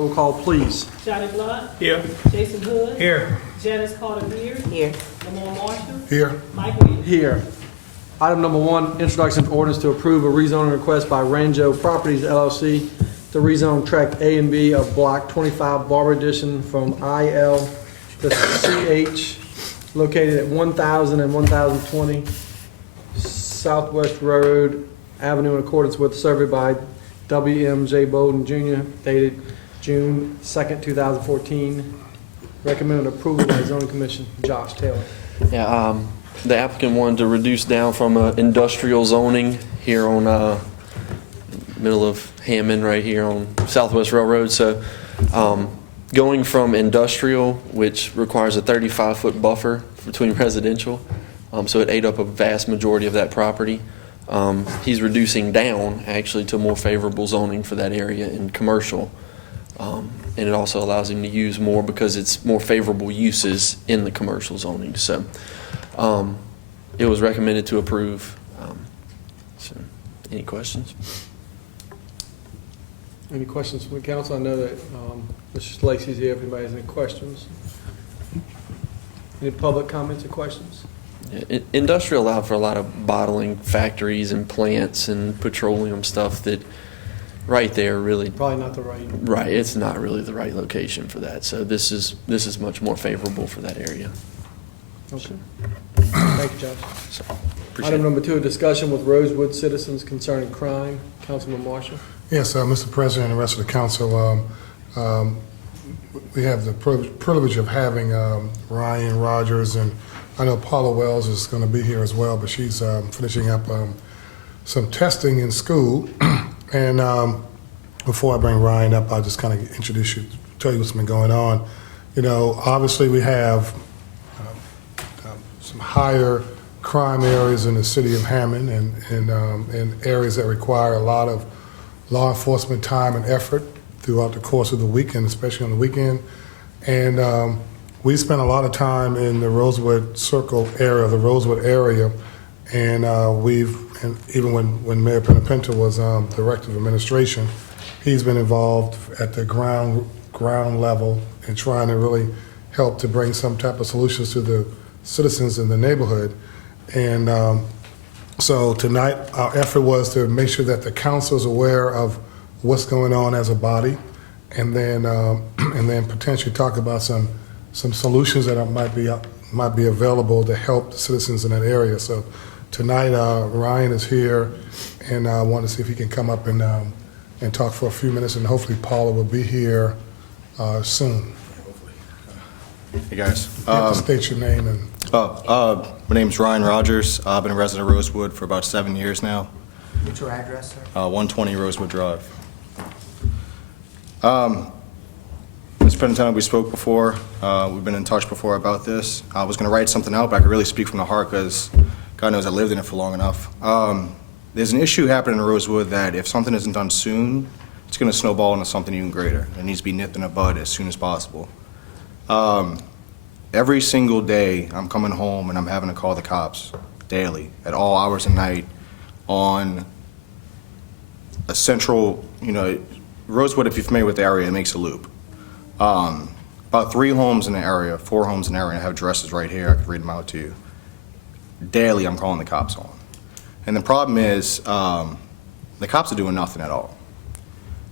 Roll call, please. Johnny Blunt. Here. Jason Hood. Here. Janice Carter Beard. Here. Lamar Marshall. Here. Mike Williams. Here. Item number 1, introduction of ordinance to approve a rezoning request by Ranjo Properties LLC to rezone tract A and B of Block 25 Barber Edition from IL to CH, located at 1000 and 1020 Southwest Road Avenue, in accordance with survey by W.M.J. Bowden Jr., dated June 2nd, 2014. Recommended approval by zoning commission. Josh Taylor. Yeah, the applicant wanted to reduce down from industrial zoning here on middle of Hammond, right here on Southwest Railroad. So going from industrial, which requires a 35-foot buffer between residential, so it ate up a vast majority of that property. He's reducing down actually to more favorable zoning for that area in commercial. And it also allows him to use more because it's more favorable uses in the commercial zoning. So it was recommended to approve. So any questions? Any questions from the council? I know that Mr. Lacey's here if anybody has any questions. Any public comments or questions? Industrial allowed for a lot of bottling factories and plants and petroleum stuff that right there really Probably not the right. it's not really the right location for that. So this is much more favorable for that area. Okay. Thank you, Josh. So, Item number 2, a discussion with Rosewood citizens concerning crime. Councilman Marshall. Yes, Mr. President and the rest of the council, we have the privilege of having Ryan Rogers, and I know Paula Wells is going to be here as well, but she's finishing up some testing in school. And before I bring Ryan up, I'll just kind of introduce you, tell you what's been going on. You know, obviously we have some higher crime areas in the city of Hammond and areas that require a lot of law enforcement time and effort throughout the course of the weekend, especially on the weekend. And we spent a lot of time in the Rosewood Circle area, the Rosewood area, and and even when Mayor Penapenta was Director of Administration, he's been involved at the ground level in trying to really help to bring some type of solutions to the citizens in the neighborhood. And so tonight, our effort was to make sure that the council is aware of what's going on as a body, and then potentially talk about some solutions that might be available to help the citizens in that area. So tonight, Ryan is here, and I want to see if he can come up and talk for a few minutes, and hopefully Paula will be here soon. Hey guys. You have to state your name and. My name's Ryan Rogers. I've been a resident of Rosewood for about 7 years now. What's your address, sir? 120 Rosewood Drive. Mr. Penatano, we spoke before. We've been in touch before about this. I was going to write something out, but I could really speak from the heart because God knows I lived in it for long enough. There's an issue happening in Rosewood that if something isn't done soon, it's going to snowball into something even greater. It needs to be nipped in the bud as soon as possible. Every single day I'm coming home and I'm having to call the cops daily at all hours of night on a central, Rosewood, if you're familiar with the area, it makes a loop. About 3 homes in the area, 4 homes in the area, I have addresses right here, I can read them out to you. Daily I'm calling the cops on. And the problem is the cops are doing nothing at all.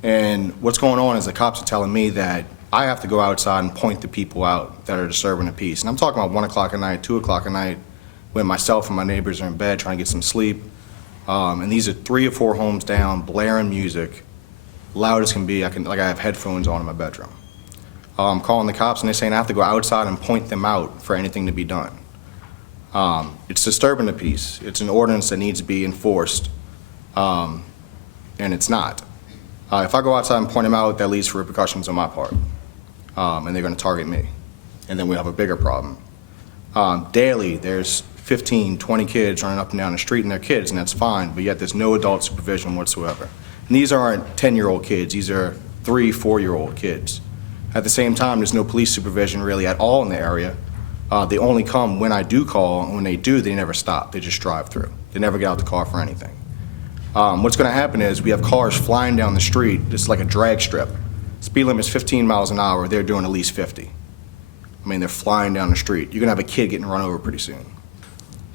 And what's going on is the cops are telling me that I have to go outside and point the people out that are disturbing the peace. And I'm talking about 1 o'clock at night, 2 o'clock at night, when myself and my neighbors are in bed trying to get some sleep. And these are 3 or 4 homes down, blaring music, loud as can be. I have headphones on in my bedroom. I'm calling the cops and they're saying I have to go outside and point them out for anything to be done. It's disturbing the peace. It's an ordinance that needs to be enforced, and it's not. If I go outside and point them out, that leads to repercussions on my part. And they're going to target me. And then we have a bigger problem. Daily, there's 15, 20 kids running up and down the street, and they're kids, and that's fine, but yet there's no adult supervision whatsoever. And these aren't 10-year-old kids. These are 3, 4-year-old kids. At the same time, there's no police supervision really at all in the area. They only come when I do call, and when they do, they never stop. They just drive through. They never get out the car for anything. What's going to happen is we have cars flying down the street, just like a drag strip, Speed limit is 15 miles an hour. They're doing at least 50. I mean, they're flying down the street. You're going to have a kid getting run over pretty soon.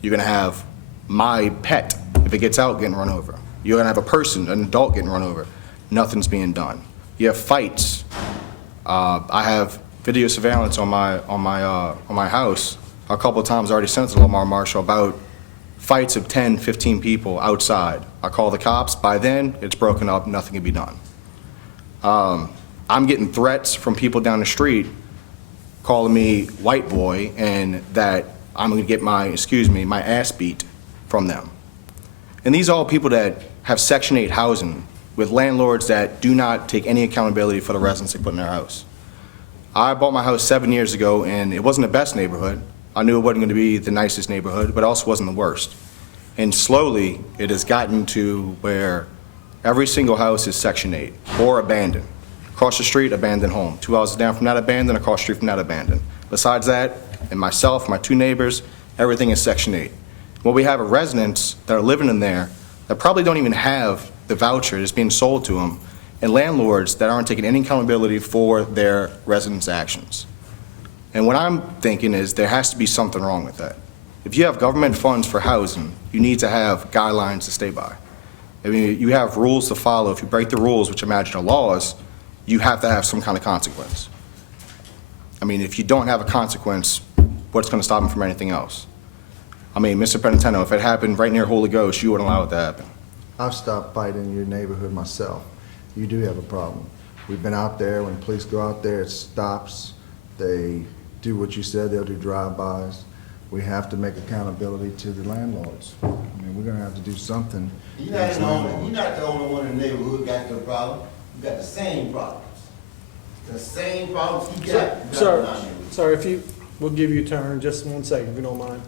You're going to have my pet, if it gets out, getting run over. You're going to have a person, an adult, getting run over. Nothing's being done. You have fights. I have video surveillance on my house. A couple of times I already sent it to Lamar Marshall about fights of 10, 15 people outside. I call the cops. By then, it's broken up. Nothing can be done. I'm getting threats from people down the street calling me white boy and that I'm going to get my ass beat from them. And these are all people that have Section 8 housing with landlords that do not take any accountability for the residents they put in their house. I bought my house 7 years ago, and it wasn't the best neighborhood. I knew it wasn't going to be the nicest neighborhood, but it also wasn't the worst. And slowly, it has gotten to where every single house is Section 8 or abandoned. Across the street, abandoned home. 2 houses down from that abandoned, across the street from that abandoned. Besides that, and myself, my 2 neighbors, everything is Section 8. Well, we have residents that are living in there that probably don't even have the voucher that's being sold to them, and landlords that aren't taking any accountability for their residents' actions. And what I'm thinking is there has to be something wrong with that. If you have government funds for housing, you need to have guidelines to stay by. I mean, you have rules to follow. If you break the rules, which I imagine are laws, you have to have some kind of consequence. I mean, if you don't have a consequence, what's going to stop them from anything else? I mean, Mr. Peniteno, if it happened right near Holy Ghost, you wouldn't allow it to happen. I've stopped fighting in your neighborhood myself. You do have a problem. We've been out there. When police go out there, it stops. They do what you said. They'll do drive-bys. We have to make accountability to the landlords. I mean, we're gonna have to do something. You're not the only one in the neighborhood who got the problem. You got the same problems. The same problems he got. Sir, if you, we'll give you a turn, just 1 second, if you don't mind.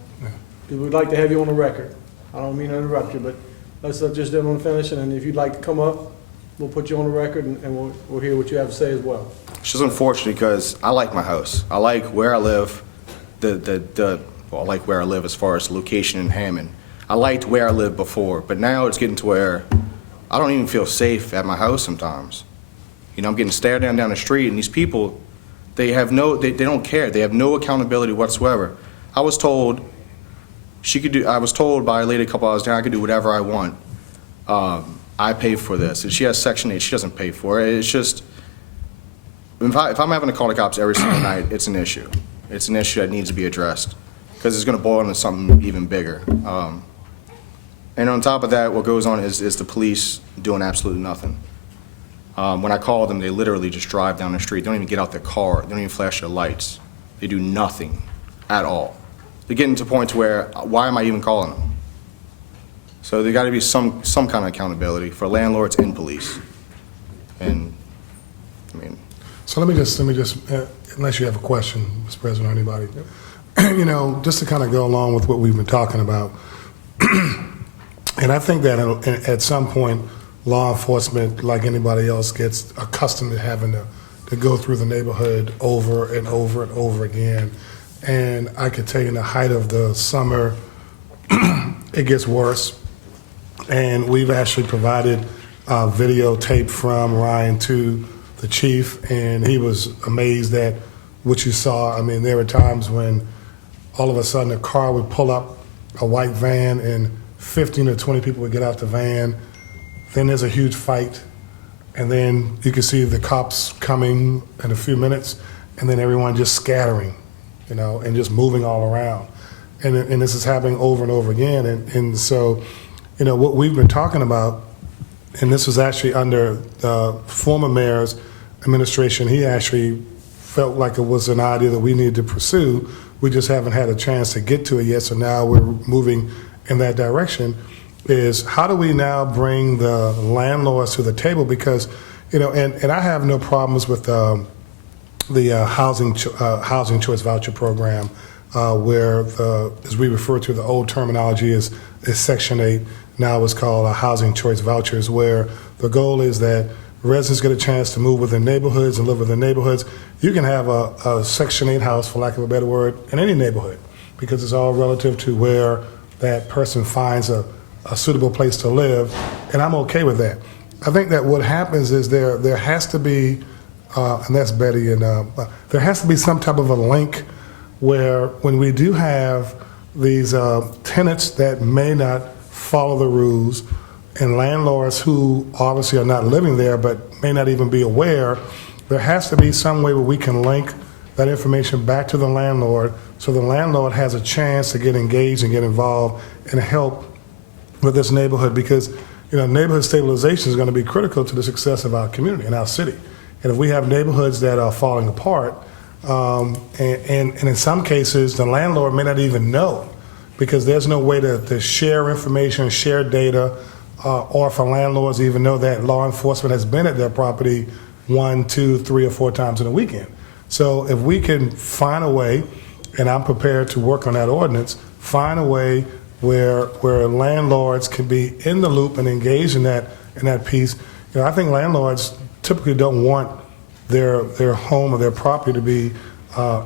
Because we'd like to have you on the record. I don't mean to interrupt you, but let's just do it on the finish, and then if you'd like to come up, we'll put you on the record, and we'll hear what you have to say as well. It's just unfortunate because I like my house. I like where I live. Well, I like where I live as far as location in Hammond. I liked where I lived before, but now it's getting to where I don't even feel safe at my house sometimes. You know, I'm getting stared down the street, and these people, they don't care. They have no accountability whatsoever. I was told by a lady a couple hours down I could do whatever I want. I pay for this. If she has Section 8, she doesn't pay for it. It's just, if I'm having to call the cops every single night, it's an issue. It's an issue that needs to be addressed because it's going to boil into something even bigger. And on top of that, what goes on is the police doing absolutely nothing. When I call them, they literally just drive down the street. They don't even get out their car. They don't even flash their lights. They do nothing at all. They're getting to a point where, why am I even calling them? So there got to be some kind of accountability for landlords and police. And, I mean. So let me just, unless you have a question, Mr. President, or anybody, you know, just to kind of go along with what we've been talking about. And I think that at some point, law enforcement, like anybody else, gets accustomed to having to go through the neighborhood over and over and over again. And I could tell you in the height of the summer, it gets worse. And we've actually provided videotape from Ryan to the chief, and he was amazed at what you saw. I mean, there were times when all of a sudden a car would pull up, a white van, and 15 or 20 people would get out the van. Then there's a huge fight, and then you can see the cops coming in a few minutes, and then everyone just scattering, you know, and just moving all around. And this is happening over and over again. And so, you know, what we've been talking about, and this was actually under the former mayor's administration, he actually felt like it was an idea that we needed to pursue. We just haven't had a chance to get to it yet, so now we're moving in that direction, is how do we now bring the landlords to the table? Because, you know, and I have no problems with the housing choice voucher program, where as we refer to the old terminology is Section 8, now it's called housing choice vouchers, where the goal is that residents get a chance to move within neighborhoods and live within neighborhoods. You can have a Section 8 house, for lack of a better word, in any neighborhood, because it's all relative to where that person finds a suitable place to live, and I'm okay with that. I think that what happens is there has to be and that's Betty. And there has to be some type of a link where when we do have these tenants that may not follow the rules and landlords who obviously are not living there but may not even be aware, there has to be some way where we can link that information back to the landlord so the landlord has a chance to get engaged and get involved and help with this neighborhood, because neighborhood stabilization is going to be critical to the success of our community and our city. And if we have neighborhoods that are falling apart, and in some cases the landlord may not even know, because there's no way to share information, share data, or for landlords to even know that law enforcement has been at their property 1, 2, 3, or 4 times in a weekend. So if we can find a way, and I'm prepared to work on that ordinance, find a way where landlords can be in the loop and engage in that piece. I think landlords typically don't want their home or their property to be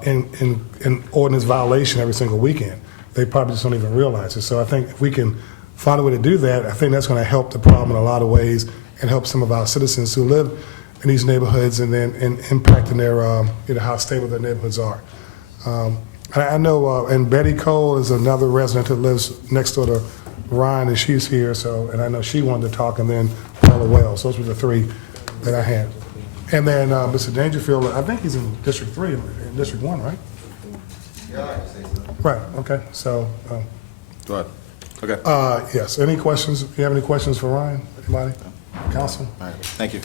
in ordinance violation every single weekend. They probably just don't even realize it. So I think if we can find a way to do that, I think that's going to help the problem in a lot of ways and help some of our citizens who live in these neighborhoods and then impacting their how stable their neighborhoods are. I know, and Betty Cole is another resident that lives next door to Ryan, and she's here. And I know she wanted to talk, and then Paula Wells. Those were the 3 that I had. And then Mr. Dangerfield, I think he's in District 3, in District 1, right? Yeah, I can say so. Right. Okay. So. Go ahead. Okay. Yes. Any questions? Do you have any questions for Ryan? Anybody? Council? All right. Thank you.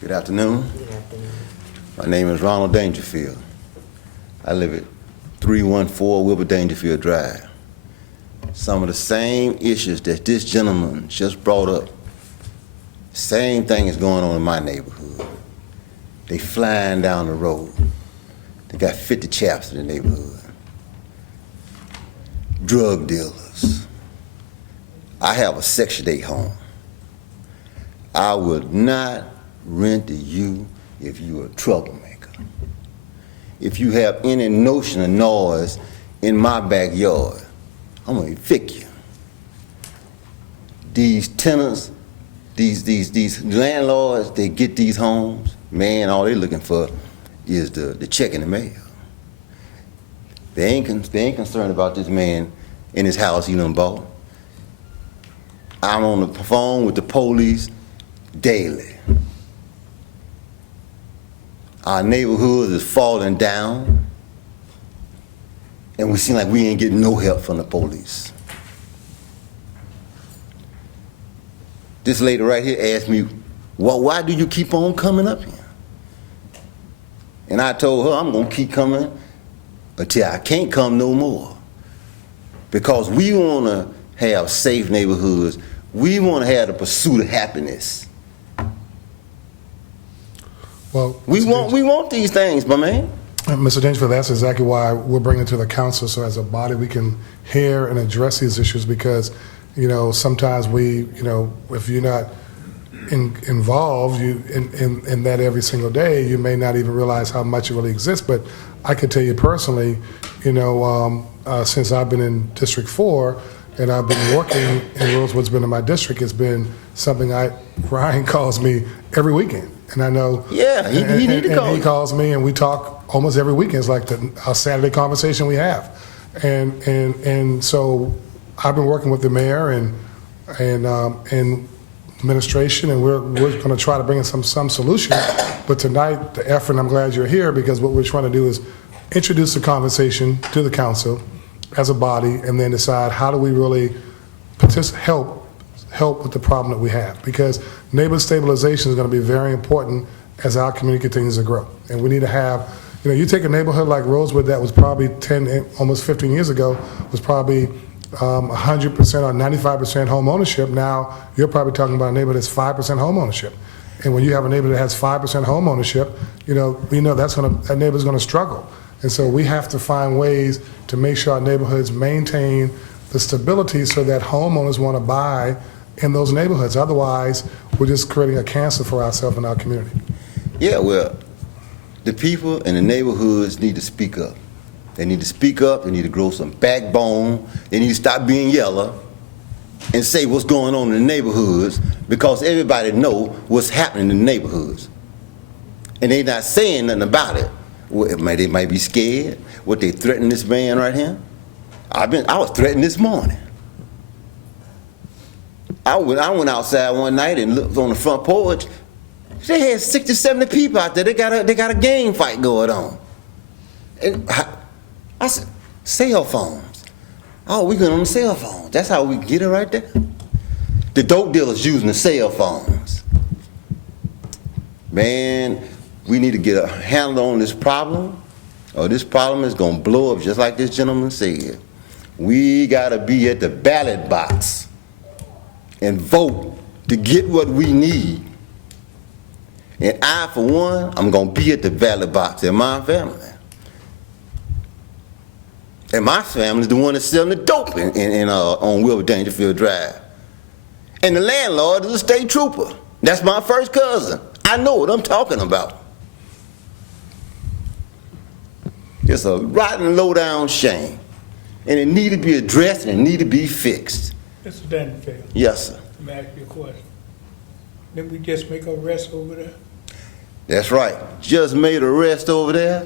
Good afternoon. My name is Ronald Dangerfield. I live at 314 Wilbur Dangerfield Drive. Some of the same issues that this gentleman just brought up, same thing is going on in my neighborhood. They flying down the road. They got 50 chaps in the neighborhood. Drug dealers. I have a Section 8 home. I would not rent to you if you're a troublemaker. If you have any notion of noise in my backyard, I'm gonna evict you. These tenants, these landlords, they get these homes, man, all they looking for is the check in the mail. They ain't concerned about this man in his house he done bought. I'm on the phone with the police daily. Our neighborhood is falling down, and we seem like we ain't getting no help from the police. This lady right here asked me, well, why do you keep on coming up here? And I told her I'm gonna keep coming until I can't come no more. Because we wanna have safe neighborhoods. We wanna have the pursuit of happiness. Well, We want these things, my man. Mr. Dangerfield, that's exactly why we're bringing it to the council, so as a body we can hear and address these issues, because sometimes if you're not involved in that every single day, you may not even realize how much it really exists. But I can tell you personally, since I've been in District 4 and I've been working in Rosewood's been in my district, it's been something Ryan calls me every weekend. And I know, Yeah, he need to call. and he calls me, and we talk almost every weekend. It's like our Saturday conversation we have, and so I've been working with the mayor and administration, and we're going to try to bring in some solution. But tonight, the effort, and I'm glad you're here, because what we're trying to do is introduce the conversation to the council as a body, and then decide how do we really help with the problem that we have, because neighborhood stabilization is going to be very important as our community continues to grow. And we need to have, you take a neighborhood like Rosewood that was probably 10, almost 15 years ago, was probably 100% or 95% home ownership. Now you're probably talking about a neighborhood that's 5% home ownership. And when you have a neighborhood that has 5% home ownership, we know that neighbor's going to struggle. And so we have to find ways to make sure our neighborhoods maintain the stability so that homeowners want to buy in those neighborhoods. Otherwise, we're just creating a cancer for ourselves and our community. Yeah, well, the people in the neighborhoods need to speak up. They need to speak up, they need to grow some backbone, they need to stop being yellow and say what's going on in the neighborhoods, because everybody know what's happening in the neighborhoods. And they not saying nothing about it. Well, they might be scared. What, they threaten this man right here? I was threatened this morning. I went outside one night and looked on the front porch. They had 60, 70 people out there. They got a gang fight going on. And I said, cell phones. Oh, we going on the cell phones. That's how we get it right there. The dope dealers using the cell phones. Man, we need to get a handle on this problem, or this problem is going to blow up just like this gentleman said. We got to be at the ballot box and vote to get what we need. And I, for one, I'm going to be at the ballot box in my family. And my family's the one that's selling the dope on Wilbur Dangerfield Drive. And the landlord is a state trooper. That's my first cousin. I know what I'm talking about. It's a rotten, low-down shame. And it need to be addressed and it need to be fixed. Mr. Dangerfield, Yes, sir. let me ask you a question. Didn't we just make an arrest over there? That's right. Just made an arrest over there.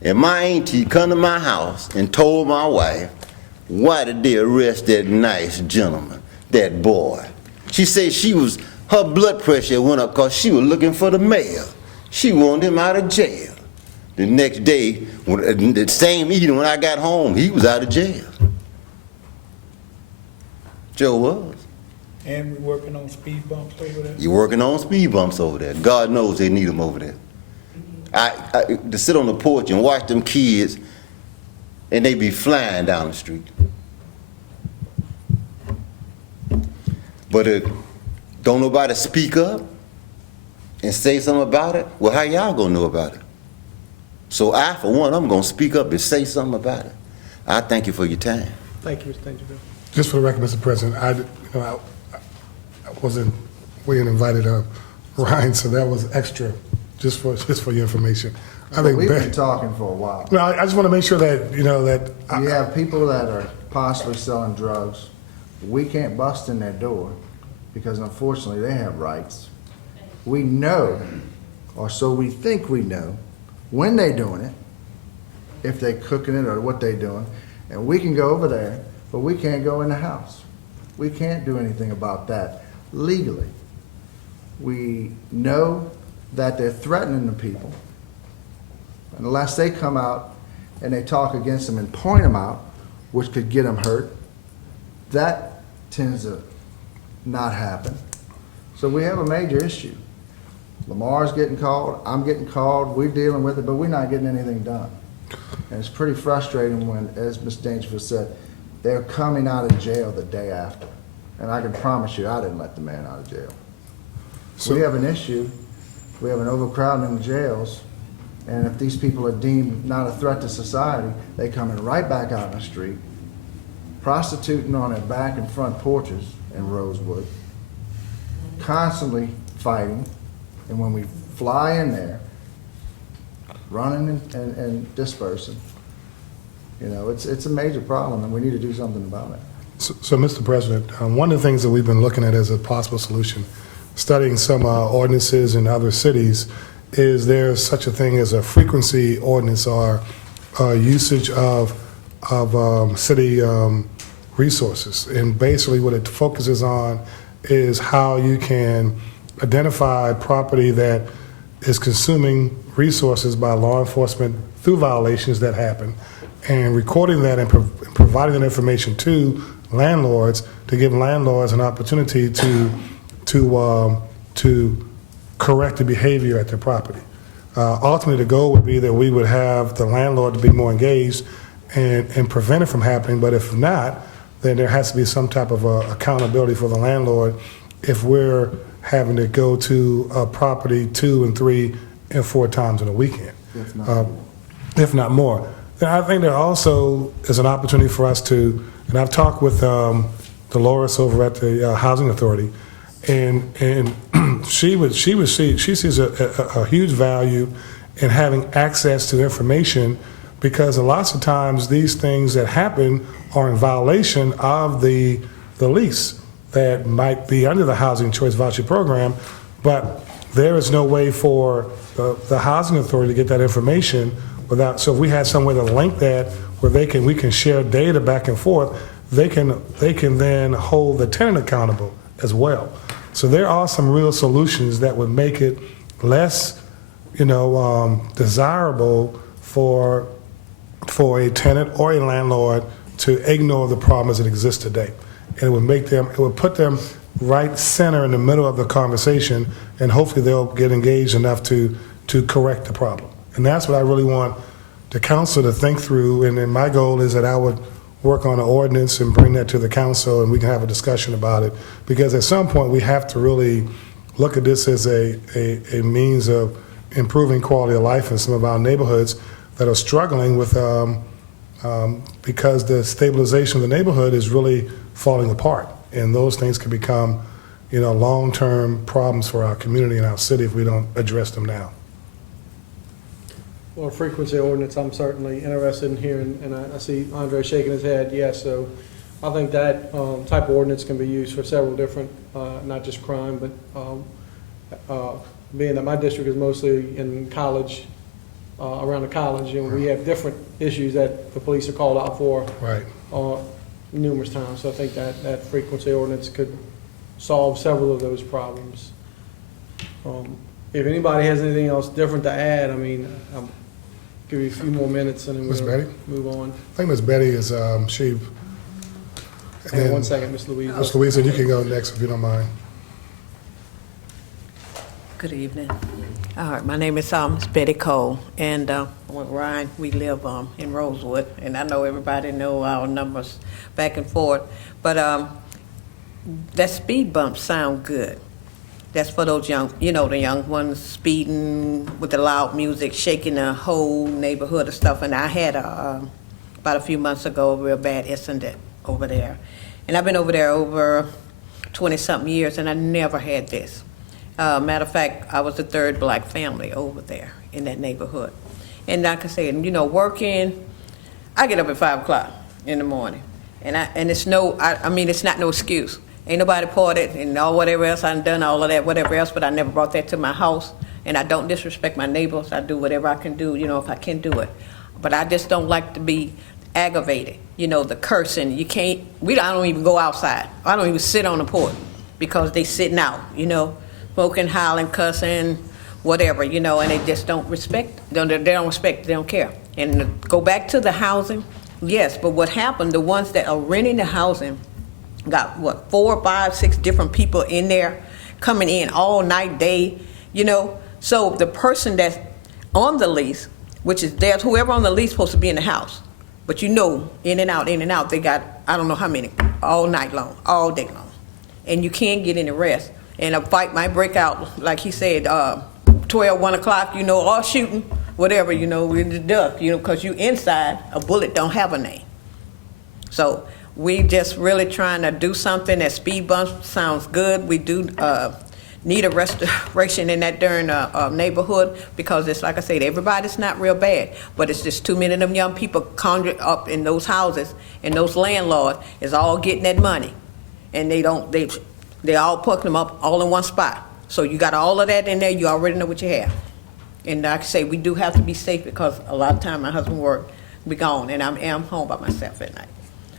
And my auntie come to my house and told my wife, why did they arrest that nice gentleman, that boy? She said her blood pressure went up because she was looking for the mayor. She wanted him out of jail. The next day, the same evening when I got home, he was out of jail. Joe was. And we working on speed bumps over there? You're working on speed bumps over there. God knows they need them over there. To sit on the porch and watch them kids, and they be flying down the street. But don't nobody speak up and say something about it? Well, how y'all gonna know about it? So I, for one, I'm gonna speak up and say something about it. I thank you for your time. Thank you, Mr. Dangerfield. Just for the record, Mr. President, I wasn't, we hadn't invited Ryan, so that was extra, just for your information. I think We've been talking for a while. No, I just want to make sure that, that. You have people that are possibly selling drugs. We can't bust in their door because unfortunately they have rights. We know, or so we think we know, when they're doing it, if they're cooking it or what they're doing, and we can go over there, but we can't go in the house. We can't do anything about that legally. We know that they're threatening the people. Unless they come out and they talk against them and point them out, which could get them hurt, that tends to not happen. So we have a major issue. Lamar's getting called, I'm getting called, we're dealing with it, but we're not getting anything done. And it's pretty frustrating when, as Mr. Dangerfield said, they're coming out of jail the day after. And I can promise you, I didn't let the man out of jail. So we have an issue. We have an overcrowding in the jails. And if these people are deemed not a threat to society, they coming right back out in the street, prostituting on their back and front porches in Rosewood, constantly fighting. And when we fly in there, running and dispersing, it's a major problem, and we need to do something about it. So Mr. President, one of the things that we've been looking at as a possible solution, studying some ordinances in other cities, is there such a thing as a frequency ordinance or usage of city resources. And basically what it focuses on is how you can identify property that is consuming resources by law enforcement through violations that happen, and recording that and providing that information to landlords to give landlords an opportunity to correct the behavior at their property. Ultimately, the goal would be that we would have the landlord to be more engaged and prevent it from happening, but if not, then there has to be some type of accountability for the landlord if we're having to go to a property 2 and 3 and 4 times in a weekend, if not more. Then I think there also is an opportunity for us to, and I've talked with Dolores over at the Housing Authority, and she sees a huge value in having access to information because lots of times these things that happen are in violation of the lease that might be under the Housing Choice Voucher Program, but there is no way for the housing authority to get that information without, so if we had some way to link that where we can share data back and forth, they can then hold the tenant accountable as well. So there are some real solutions that would make it less, desirable for a tenant or a landlord to ignore the problems that exist today. And it would put them right center in the middle of the conversation, and hopefully they'll get engaged enough to correct the problem. And that's what I really want the council to think through, and then my goal is that I would work on an ordinance and bring that to the council, and we can have a discussion about it, because at some point we have to really look at this as a means of improving quality of life in some of our neighborhoods that are struggling with, because the stabilization of the neighborhood is really falling apart, and those things can become, long-term problems for our community and our city if we don't address them now. Well, frequency ordinance, I'm certainly interested in hearing, and I see Andre shaking his head, yes, so I think that type of ordinance can be used for several different, not just crime, but being that my district is mostly in college, around the college, we have different issues that the police are called out for. Right. Numerous times, so I think that frequency ordinance could solve several of those problems. If anybody has anything else different to add, I'll give you a few more minutes and then Ms. we'll Betty? move on. I think Ms. Betty is, she. Hang on one second, Ms. Louise. Ms. Louisa, you can go next if you don't mind. Good evening. All right, my name is Betty Cole, and with Ryan, we live in Rosewood, and I know everybody know our numbers back and forth, but that speed bump sound good. That's for those young, the young ones speeding with the loud music, shaking the whole neighborhood and stuff. And I had about a few months ago a real bad incident over there, and I've been over there over 20-something years, and I never had this. Matter of fact, I was the third black family over there in that neighborhood. And like I said, working, I get up at 5 o'clock in the morning. And it's it's not no excuse. Ain't nobody parted and all whatever else I've done, all of that, whatever else, but I never brought that to my house. And I don't disrespect my neighbors. I do whatever I can do, if I can do it. But I just don't like to be aggravated, the cursing. I don't even go outside. I don't even sit on the porch because they sitting out, smoking, howling, cussing, whatever, and they just don't respect. They don't respect. They don't care. And go back to the housing, yes. But what happened? The ones that are renting the housing got 4, 5, 6 different people in there, coming in all night, day, So the person that's on the lease, which is there's whoever on the lease supposed to be in the house, but in and out, they got I don't know how many all night long, all day long, and you can't get any rest. And a fight might break out, like he said, 12, 1 o'clock, all shooting, whatever, with the duck, because you inside, a bullet don't have a name. So we just really trying to do something. That speed bump sounds good. We do need a restoration in that darn neighborhood, because it's like I said, everybody's not real bad, but it's just too many of them young people conjured up in those houses, and those landlords is all getting that money, and they all put them up all in one spot. So you got all of that in there, you already know what you have. And like I say, we do have to be safe, because a lot of time my husband work, be gone, and I'm home by myself at night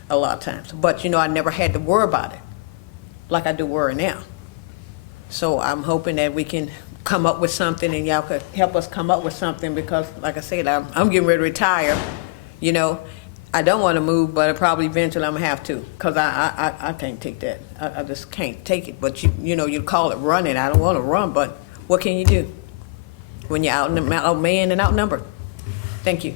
a lot of times. But I never had to worry about it like I do worry now. So I'm hoping that we can come up with something, and y'all could help us come up with something, because like I said, I'm getting ready to retire, I don't want to move, but probably eventually I'm going to have to, because I can't take that. I just can't take it. But, you call it running. I don't want to run, but what can you do when you're outmanned and outnumbered? Thank you.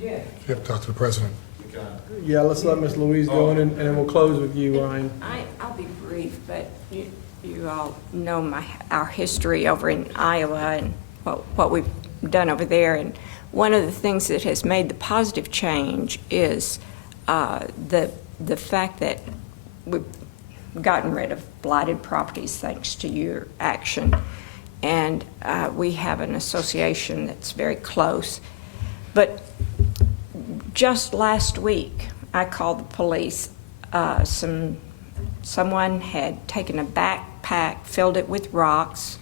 You have to talk to the president. Yeah, let's let Ms. Louise go in, and then we'll close with you, Ryan. I'll be brief, but you all know our history over in Iowa and what we've done over there. And one of the things that has made the positive change is the fact that we've gotten rid of blighted properties thanks to your action. and we have an association that's very close. But just last week, I called the police. Someone had taken a backpack, filled it with rocks,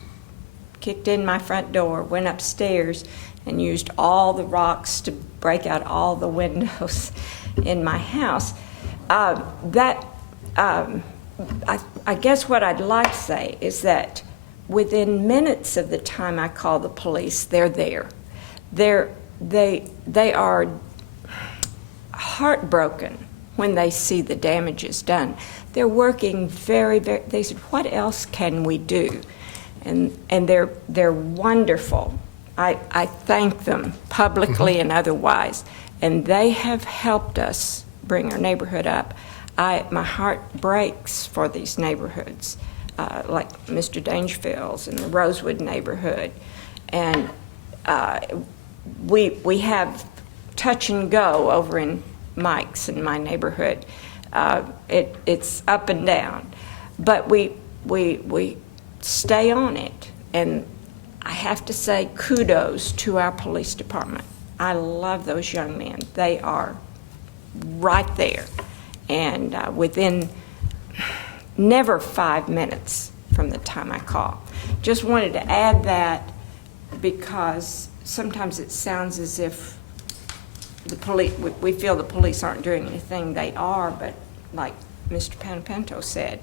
kicked in my front door, went upstairs, and used all the rocks to break out all the windows in my house. I guess what I'd like to say is that within minutes of the time I call the police, they're there. They are heartbroken when they see the damages done. They're working very, they said, what else can we do? And they're wonderful. I thank them publicly and otherwise, and they have helped us bring our neighborhood up. My heart breaks for these neighborhoods, like Mr. Dangerfield's and the Rosewood neighborhood. And we have touch and go over in Mike's in my neighborhood. It's up and down, but we stay on it. And I have to say kudos to our police department. I love those young men. They are right there. And within never 5 minutes from the time I call. Just wanted to add that because sometimes it sounds as if the police, we feel the police aren't doing anything. They are, but like Mr. Panapento said,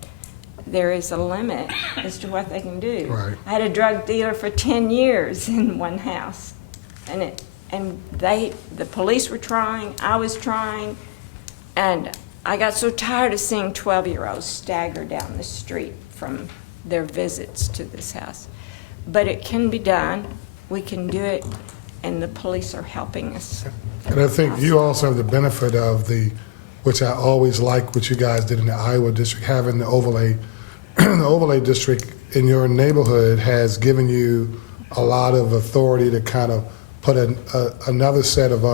there is a limit as to what they can do. Right. I had a drug dealer for 10 years in one house, and the police were trying, I was trying, and I got so tired of seeing 12-year-olds stagger down the street from their visits to this house. But it can be done. We can do it, and the police are helping us. And I think you also have the benefit of which I always like what you guys did in the Iowa district, having the overlay. The overlay district in your neighborhood has given you a lot of authority to kind of put another set of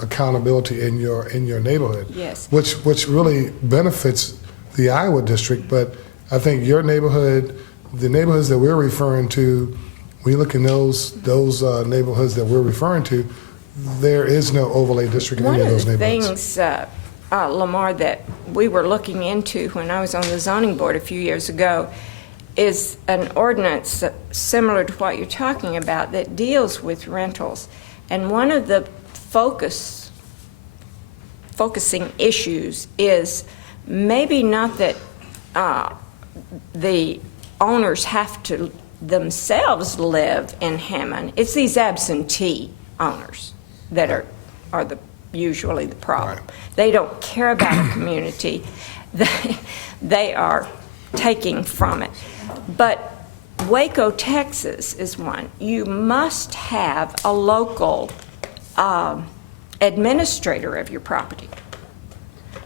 accountability in your neighborhood. Yes. Which really benefits the Iowa district. But I think your neighborhood, the neighborhoods that we're referring to, when you look in those neighborhoods that we're referring to, there is no overlay district in any of those neighborhoods. One of the things, Lamar, that we were looking into when I was on the zoning board a few years ago is an ordinance similar to what you're talking about that deals with rentals. And one of the focusing issues is maybe not that the owners have to themselves live in Hammond. It's these absentee owners that are usually the problem. Right. They don't care about a community. They are taking from it. But Waco, Texas is one. You must have a local administrator of your property.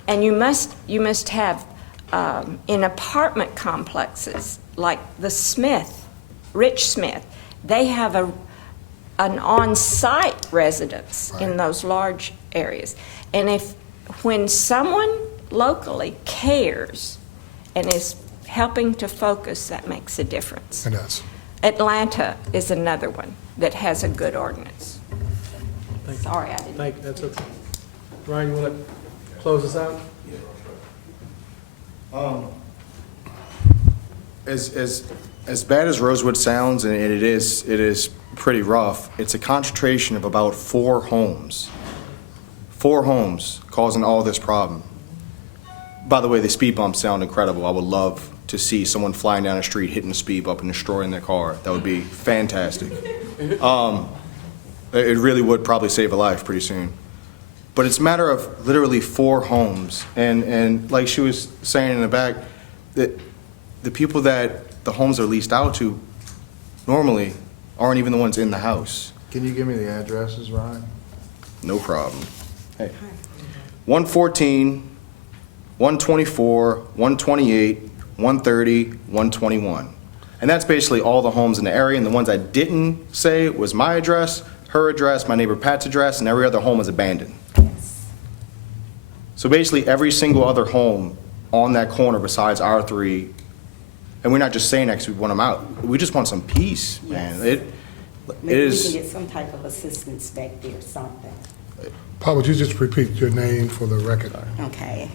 And you must have in apartment complexes like the Smith, Rich Smith, they have an on-site residence in those large areas. And when someone locally cares and is helping to focus, that makes a difference. It does. Atlanta is another one that has a good ordinance. Thank you. Sorry, I didn't. Thank you. That's okay. Ryan, you want to close us out? As bad as Rosewood sounds, and it is pretty rough, it's a concentration of about 4 homes. 4 homes causing all this problem. By the way, the speed bumps sound incredible. I would love to see someone flying down the street, hitting the speed bump and destroying their car. That would be fantastic. It really would probably save a life pretty soon. But it's a matter of literally 4 homes. And like she was saying in the back, that the people that the homes are leased out to normally aren't even the ones in the house. Can you give me the addresses, Ryan? No problem. Hey. 114, 124, 128, 130, 121. And that's basically all the homes in the area. And the ones I didn't say was my address, her address, my neighbor Pat's address, and every other home is abandoned. So basically every single other home on that corner besides our 3 And we're not just saying that 'cause we want them out. We just want some peace, man. Yes. It Maybe we is. can get some type of assistance back there, something. Paul, would you just repeat your name for the record? Okay.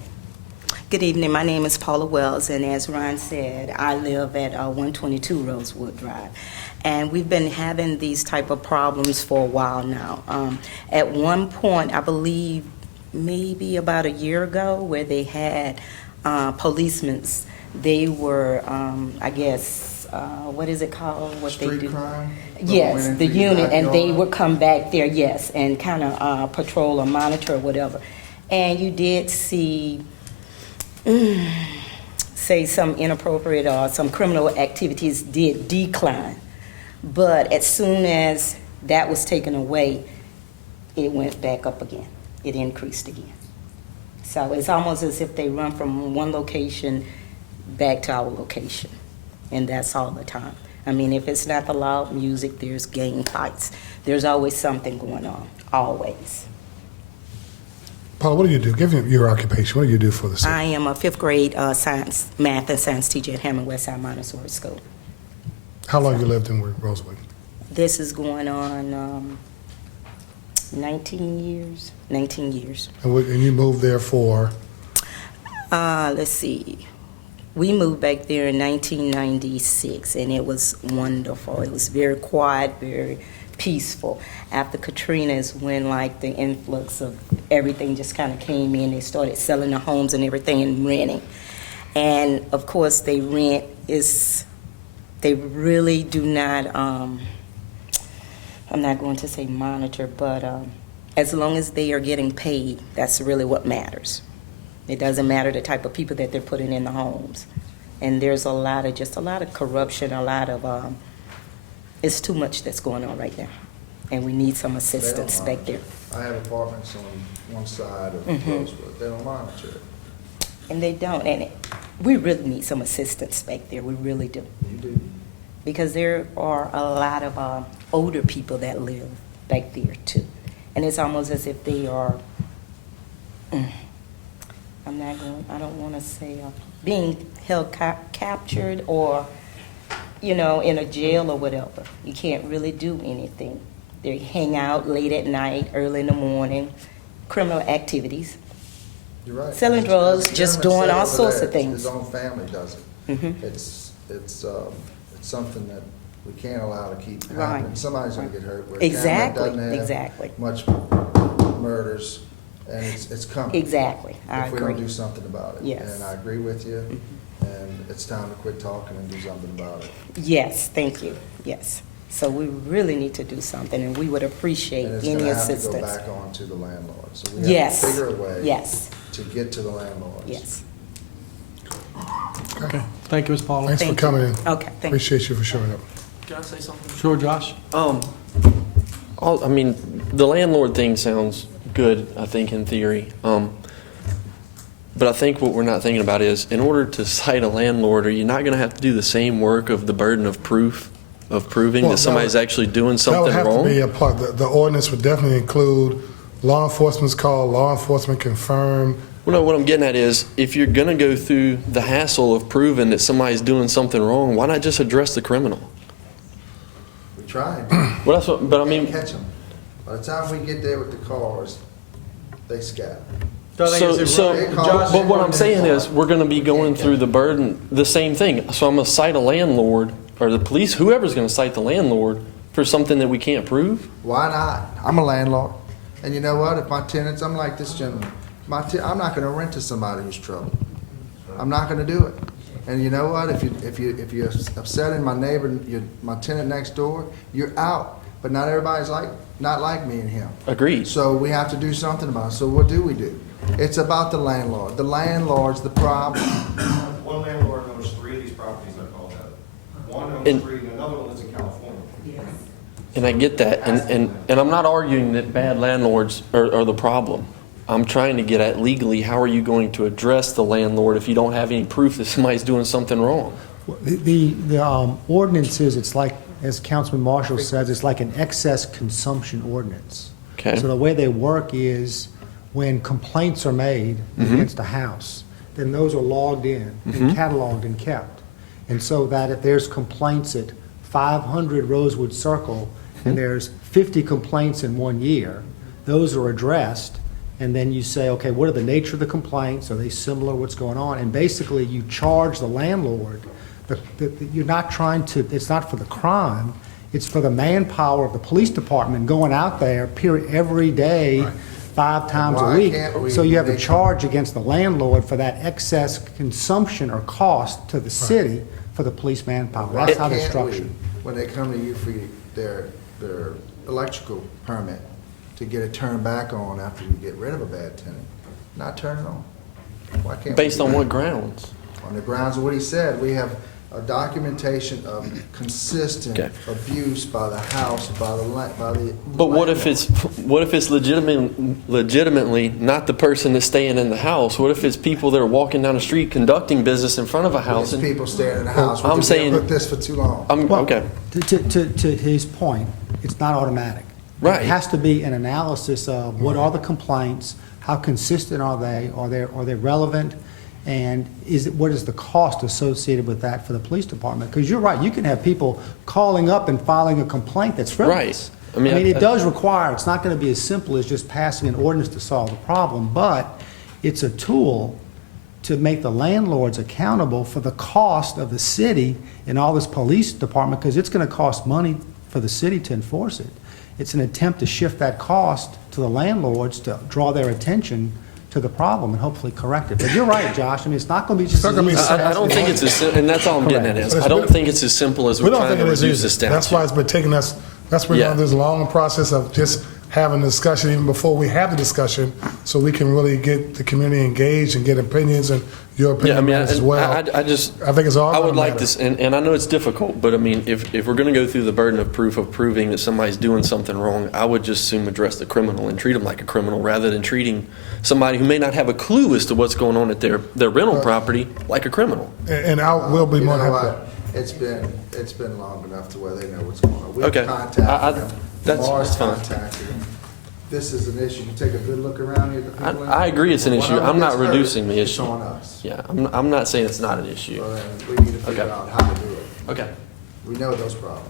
Good evening, my name is Paula Wells, and as Ron said, I live at 122 Rosewood Drive. And we've been having these type of problems for a while now. At one point, I believe maybe about a year ago, where they had policemen, they were, I guess, what is it called? What they Street do? crime? Yes, Went the into your unit, and they backyard? would come back there, yes, and kind of patrol or monitor or whatever. And you did see, say, some inappropriate or some criminal activities did decline. But as soon as that was taken away, it went back up again. It increased again. So it's almost as if they run from one location back to our location. And that's all the time. I mean, if it's not the loud music, there's gang fights. There's always something going on, always. Paul, what do you do? Give me your occupation. What do you do for the city? I am a fifth grade science, math and science teacher at Hammond Westside Montessori School. How long you lived in Rosewood? This is going on 19 years. 19 years. And you moved there for? Let's see. We moved back there in 1996, and it was wonderful. It was very quiet, very peaceful. After Katrina is when like the influx of everything just kind of came in. They started selling the homes and everything and renting. And of course, they really do not, I'm not going to say monitor, but as long as they are getting paid, that's really what matters. It doesn't matter the type of people that they're putting in the homes. And there's a lot of corruption, a lot of, it's too much that's going on right now. And we need some assistance back there. I have apartments on one side of Rosewood. They don't monitor it. And they don't, and we really need some assistance back there, we really do. You do. Because there are a lot of older people that live back there too. And it's almost as if they are, I don't want to say being held captured or, in a jail or whatever. You can't really do anything. They hang out late at night, early in the morning, criminal activities. You're right. Selling drugs, As the just gentleman doing said all over sorts there, of things. His own family does it. Mhm. It's something that we can't allow to keep Right. happening. Somebody's going to get hurt. Where Exactly, Cameron doesn't have exactly. much murders, and it's coming. Exactly, I If we agree. don't do something about it. Yes. And I agree with you, and it's time to quit talking and do something about it. Yes, thank you, yes. So we really need to do something, and we would appreciate And it's any going to have to go assistance. back on to the landlord. So we have Yes, to figure a way yes, to get to the landlords. yes. Okay, thank you, Ms. Paula. Thanks for Thank coming in. Okay, thank you. Appreciate you for showing up. Can I say something? Sure, Josh? I mean, the landlord thing sounds good, I think, in theory. But I think what we're not thinking about is, in order to cite a landlord, are you not going to have to do the same work of the burden of proof, of proving Well, that somebody's actually doing That something would have wrong? to be a part, the ordinance would definitely include law enforcement's call, law enforcement confirm. Well, no, what I'm getting at is, if you're going to go through the hassle of proving that somebody's doing something wrong, why not just address the criminal? We tried. Well, that's what, but I Can't mean, catch them. By the time we get there with the cars, they scatter. Josh, but what I'm saying is, we're going to be going through the burden, the same thing. So I'm going to cite a landlord, or the police, whoever's going to cite the landlord for something that we can't prove? Why not? I'm a landlord. And you know what? If my tenants, I'm like this gentleman. I'm not going to rent to somebody who's trouble. I'm not going to do it. And you know what? If you're upsetting my neighbor, my tenant next door, you're out. But not everybody's not like me and him. Agreed. So we have to do something about it. So what do we do? It's about the landlord. The landlord's the problem. One landlord owns 3 of these properties I called out. One owns And- 3, and another one lives in California. And I get that, and I'm not arguing that bad landlords are the problem. I'm trying to get at legally, how are you going to address the landlord if you don't have any proof that somebody's doing something wrong? The ordinance is, it's like, as Councilman Marshall says, it's like an excess consumption ordinance. Okay. So the way they work is, when complaints are made against a house, then those are logged in and cataloged and kept. And so that if there's complaints at 500 Rosewood Circle, and there's 50 complaints in 1 year, those are addressed, and then you say, okay, what are the nature of the complaints? Are they similar? What's going on? And basically, you charge the landlord. You're not trying to, it's not for the crime, it's for the manpower of the police department going out there every day, 5 times a Why week. can't we So you have a make- charge against the landlord for that excess consumption or cost to the city for the police manpower. Why That's how they're can't we, structured. when they come to you for their electrical permit, to get it turned back on after you get rid of a bad tenant, not turn it on? Why can't we Based do on that? what grounds? On the grounds of what he said, we have a documentation of consistent Okay. abuse by the house, by the. But what if it's legitimately not the person that's staying in the house? What if it's people that are walking down the street conducting business in front of a house? There's And people staying in the house. I'm saying- Put this for too long. Well, okay, To his point, it's not automatic. Right. It has to be an analysis of what are the complaints, how consistent are they relevant, and what is the cost associated with that for the police department? Because you're right, you can have people calling up and filing a complaint that's frivolous. Right. I mean, it does require, it's not going to be as simple as just passing an ordinance to solve the problem, but it's a tool to make the landlords accountable for the cost of the city and all this police department, because it's going to cost money for the city to enforce it. It's an attempt to shift that cost to the landlords to draw their attention to the problem and hopefully correct it. But you're right, Josh, I mean, it's not going to be just not as gonna be easy as I don't think it's as and that's all I'm getting at is Correct. I don't think it's as simple as We we're don't trying think to it is reduce either. this down. That's why it's been taking us, that's been Yeah. on this long process of just having a discussion even before we have the discussion, so we can really get the community engaged and get opinions and your Yeah, I opinion mean, as well. I just, I think it's all I would gonna like matter. this, and I know it's difficult, but I mean, if we're going to go through the burden of proof of proving that somebody's doing something wrong, I would just assume address the criminal and treat them like a criminal rather than treating somebody who may not have a clue as to what's going on at their rental property like a criminal. And I will be You more know than happy. what? It's been long enough to where they know what's going on. We've Okay. contacted them. That's Lamar's fine. contacted them. This is an issue. You take a good look around here. The people in I agree it's an When issue. one of I'm them not gets reducing the hurt, issue. It's on us. Yeah, I'm not saying it's not an issue. Well, then we need to figure Okay. out how to do it. Okay. We know those problems.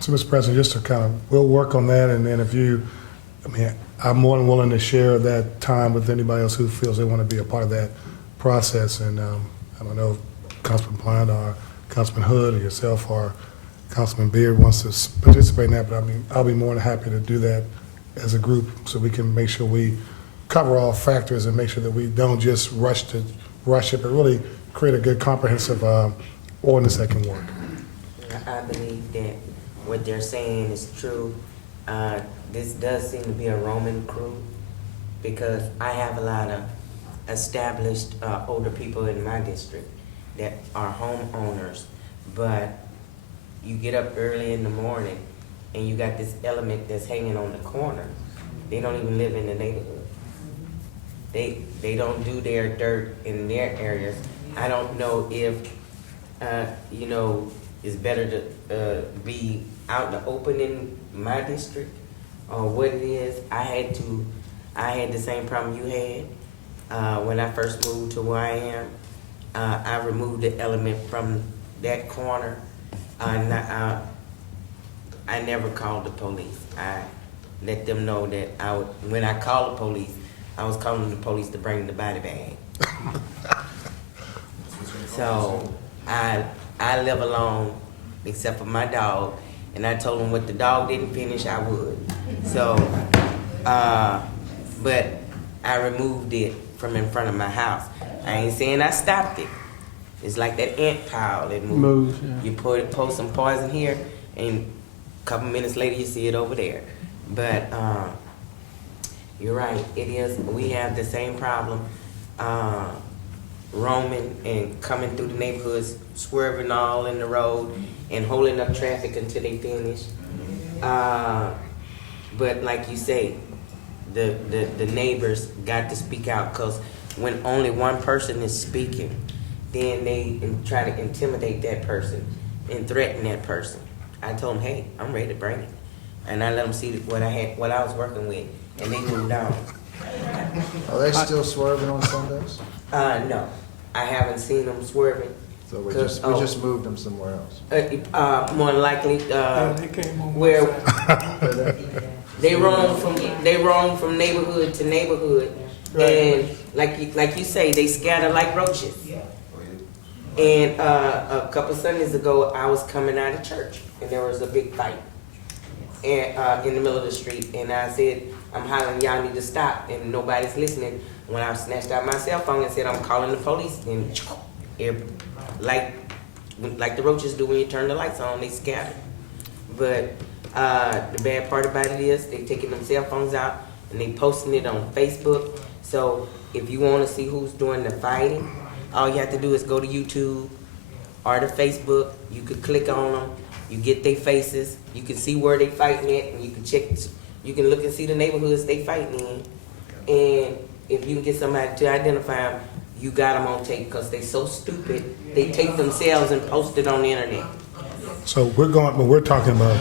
So, Mr. President, just to kind of, we'll work on that, and then if you, I mean, I'm more than willing to share that time with anybody else who feels they want to be a part of that process, and I don't know if Councilman Plant or Councilman Hood or yourself or Councilman Beard wants to participate in that, but I mean, I'll be more than happy to do that as a group, so we can make sure we cover all factors and make sure that we don't just rush it, but really create a good comprehensive ordinance that can work. I believe that what they're saying is true. This does seem to be a Roman crew, because I have a lot of established older people in my district that are homeowners, but you get up early in the morning and you got this element that's hanging on the corner. They don't even live in the neighborhood. They don't do their dirt in their areas. I don't know if, it's better to be out in the open in my district or what it is. I had the same problem you had when I first moved to where I am. I removed the element from that corner. I never called the police. I let them know that when I called the police, I was calling the police to bring the body bag. So I live alone except for my dog, and I told him what the dog didn't finish, I would. So, but I removed it from in front of my house. I ain't saying I stopped it. It's like that ant pile that moves. Yeah. You pour some poison here, and a couple minutes later you see it over there. But you're right. It is. We have the same problem. Roaming and coming through the neighborhoods, swerving all in the road and holding up traffic until they finish. But like you say, the neighbors got to speak out, because when only one person is speaking, then they try to intimidate that person and threaten that person. I told them, hey, I'm ready to bring it. And I let them see what I was working with, and they moved on. Are they still swerving on Sundays? No, I haven't seen them swerving. So we 'Cause- just moved them somewhere else. More than likely, They came on where my side. they roam from neighborhood to neighborhood, and like you say, they scatter like roaches. And a couple Sundays ago, I was coming out of church, and there was a big fight, and in the middle of the street, and I said, I'm hollering, y'all need to stop, and nobody's listening. When I snatched out my cell phone and said, I'm calling the police, and like the roaches do when you turn the lights on, they scatter. But the bad part about it is they taking them cell phones out and they posting it on Facebook. So if you want to see who's doing the fighting, all you have to do is go to YouTube or to Facebook. You could click on them. You get their faces. You can see where they fighting at, and you can check. You can look and see the neighborhoods they fighting in. And if you can get somebody to identify them, you got them on tape because they so stupid. They take themselves and post it on the internet. So we're talking about,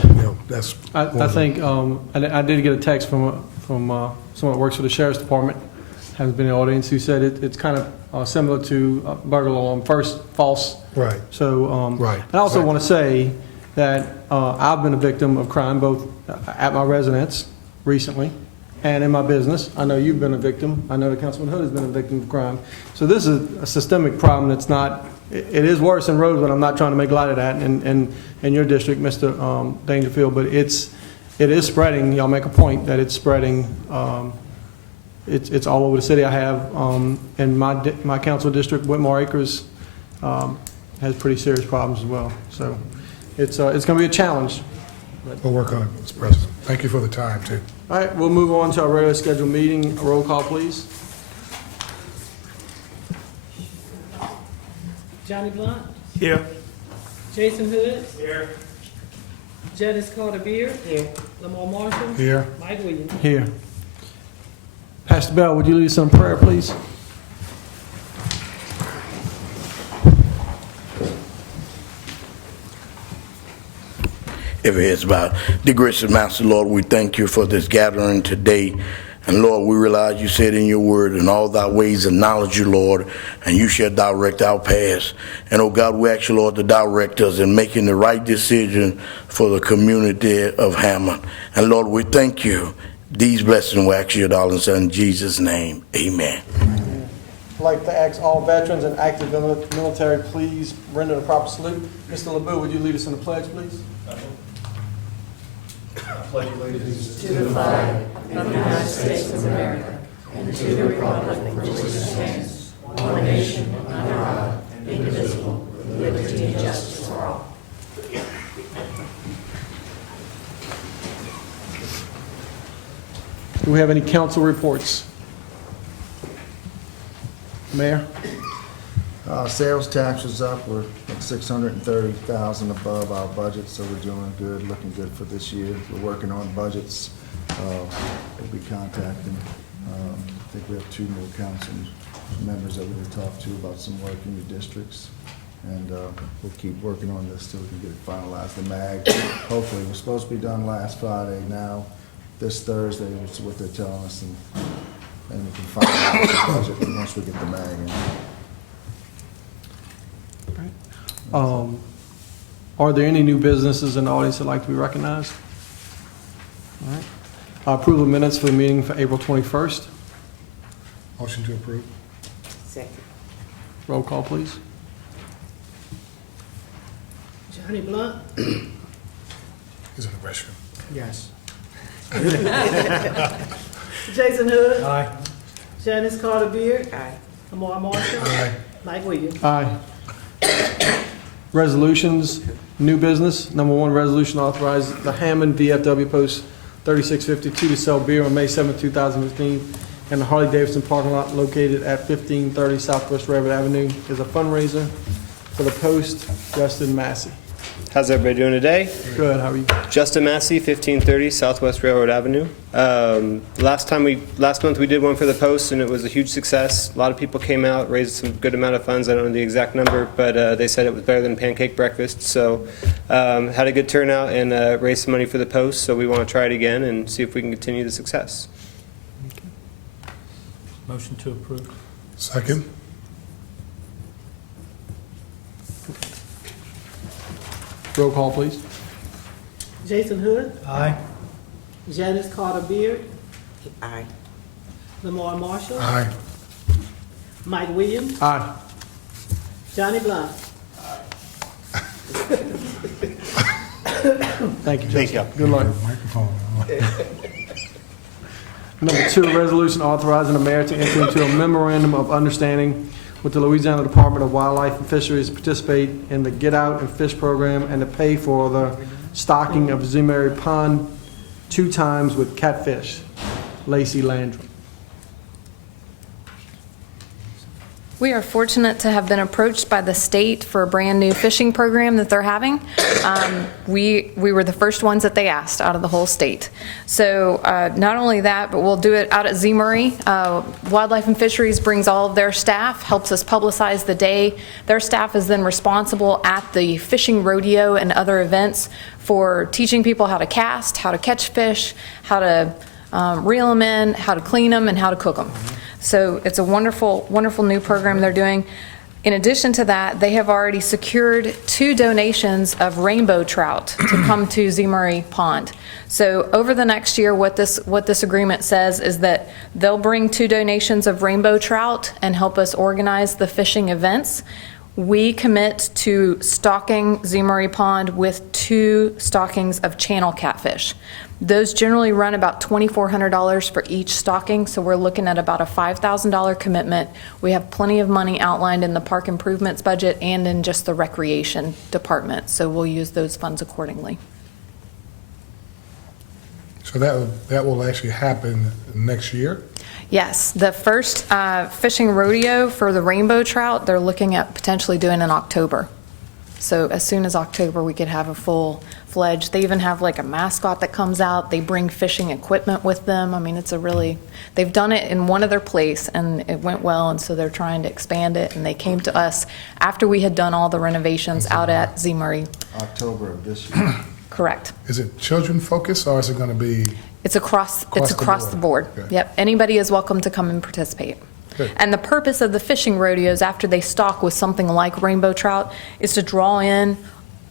that's. I think, I did get a text from someone that works for the sheriff's department, hasn't been in the audience, who said it's kind of similar to burglar alarm, first false. Right. So, Right. I also Right. want to say that I've been a victim of crime both at my residence recently and in my business. I know you've been a victim. I know that Councilman Hood has been a victim of crime. So this is a systemic problem that's not, it is worse in Rosewood. I'm not trying to make light of that in your district, Mr. Dangerfield, but it is spreading. Y'all make a point that it's spreading. It's all over the city. I have in my council district, Whitmore Acres has pretty serious problems as well. So it's going to be a challenge. We'll work on it, Mr. President. Thank you for the time, too. All right, we'll move on to our regular scheduled meeting. A roll call, please. Johnny Blunt, Here. Jason Hood. Here. Janice Carter Beard. Here. Lamar Marshall. Here. Mike Williams. Here. Pastor Bell, would you lead us in prayer, please? Every head's bowed. Dear gracious Master, Lord, we thank you for this gathering today. And Lord, we realize you said in your word, in all thy ways acknowledge you, Lord, and you shall direct our paths. And oh God, we ask you, Lord, to direct us in making the right decision for the community of Hammond. And Lord, we thank you. These blessings we ask you, darling son, in Jesus' name. Amen. I'd like to ask all veterans and active military, please render the proper salute. Mr. LeBeau, would you lead us in the pledge, please? To the flag of the United States of America and to the republic for which it stands, one nation, under God, indivisible, with liberty and justice for all. Do we have any council reports? Mayor? Sales tax is up. We're at 630,000 above our budget, so we're doing good, looking good for this year. We're working on budgets. We'll be contacting, I think we have 2 more council members that we will talk to about some work in your districts. And we'll keep working on this till we can get it finalized. The MAG, hopefully, was supposed to be done last Friday. Now, this Thursday is what they're telling us, and we can finalize the budget once we get the MAG in. Are there any new businesses in the audience that like to be recognized? All right. Approval of minutes for the meeting for April 21st. Motion to approve. Second. Roll call, please. Johnny Blunt, He's in the restroom. Yes. Jason Hood. Aye. Janice Carter Beard. Aye. Lamar Marshall. Aye. Mike Williams. Aye. Resolutions, new business. Number 1, resolution authorizes the Hammond VFW Post 3652 to sell beer on May 7, 2015, and the Harley-Davidson parking lot located at 1530 Southwest Railroad Avenue is a fundraiser for the Post. Justin Massey. How's everybody doing today? Good, how are you? Justin Massey, 1530 Southwest Railroad Avenue. Last month we did one for the Post, and it was a huge success. A lot of people came out, raised some good amount of funds. I don't know the exact number, but they said it was better than pancake breakfast. So had a good turnout and raised some money for the Post. So we want to try it again and see if we can continue the success. Motion to approve. Second. Roll call, please. Jason Hood, Aye. Janice Carter Beard, Aye. Lamar Marshall, Aye. Mike Williams, Aye. Johnny Blunt. Thank you, Justin. Good luck. Microphone. Number 2, a resolution authorizing the mayor to enter into a memorandum of understanding with the Louisiana Department of Wildlife and Fisheries to participate in the Get Out and Fish program and to pay for the stocking of Zimmery Pond 2 times with catfish. Lacey Landrum. We are fortunate to have been approached by the state for a brand-new fishing program that they're having. We were the first ones that they asked out of the whole state. So not only that, but we'll do it out at Zimmery. Wildlife and Fisheries brings all of their staff, helps us publicize the day. Their staff is then responsible at the fishing rodeo and other events for teaching people how to cast, how to catch fish, how to reel them in, how to clean them, and how to cook them. So it's a wonderful, wonderful new program they're doing. In addition to that, they have already secured 2 donations of rainbow trout to come to Zimmery Pond. So over the next year, what this agreement says is that they'll bring 2 donations of rainbow trout and help us organize the fishing events. We commit to stocking Zimmery Pond with 2 stockings of channel catfish. Those generally run about $2,400 for each stocking, so we're looking at about a $5,000 commitment. We have plenty of money outlined in the park improvements budget and in just the recreation department, so we'll use those funds accordingly. So that will actually happen next year? Yes, the first fishing rodeo for the rainbow trout, they're looking at potentially doing in October. So as soon as October, we could have a full-fledged, they even have like a mascot that comes out. They bring fishing equipment with them. I mean, they've done it in one other place and it went well, and so they're trying to expand it. And they came to us after we had done all the renovations out at Zimmery. October of this year. Correct. Is it children focused or is it going to be? It's across the board. Okay. Yep, anybody is welcome to come and participate. Good. And the purpose of the fishing rodeos after they stock with something like rainbow trout is to draw in,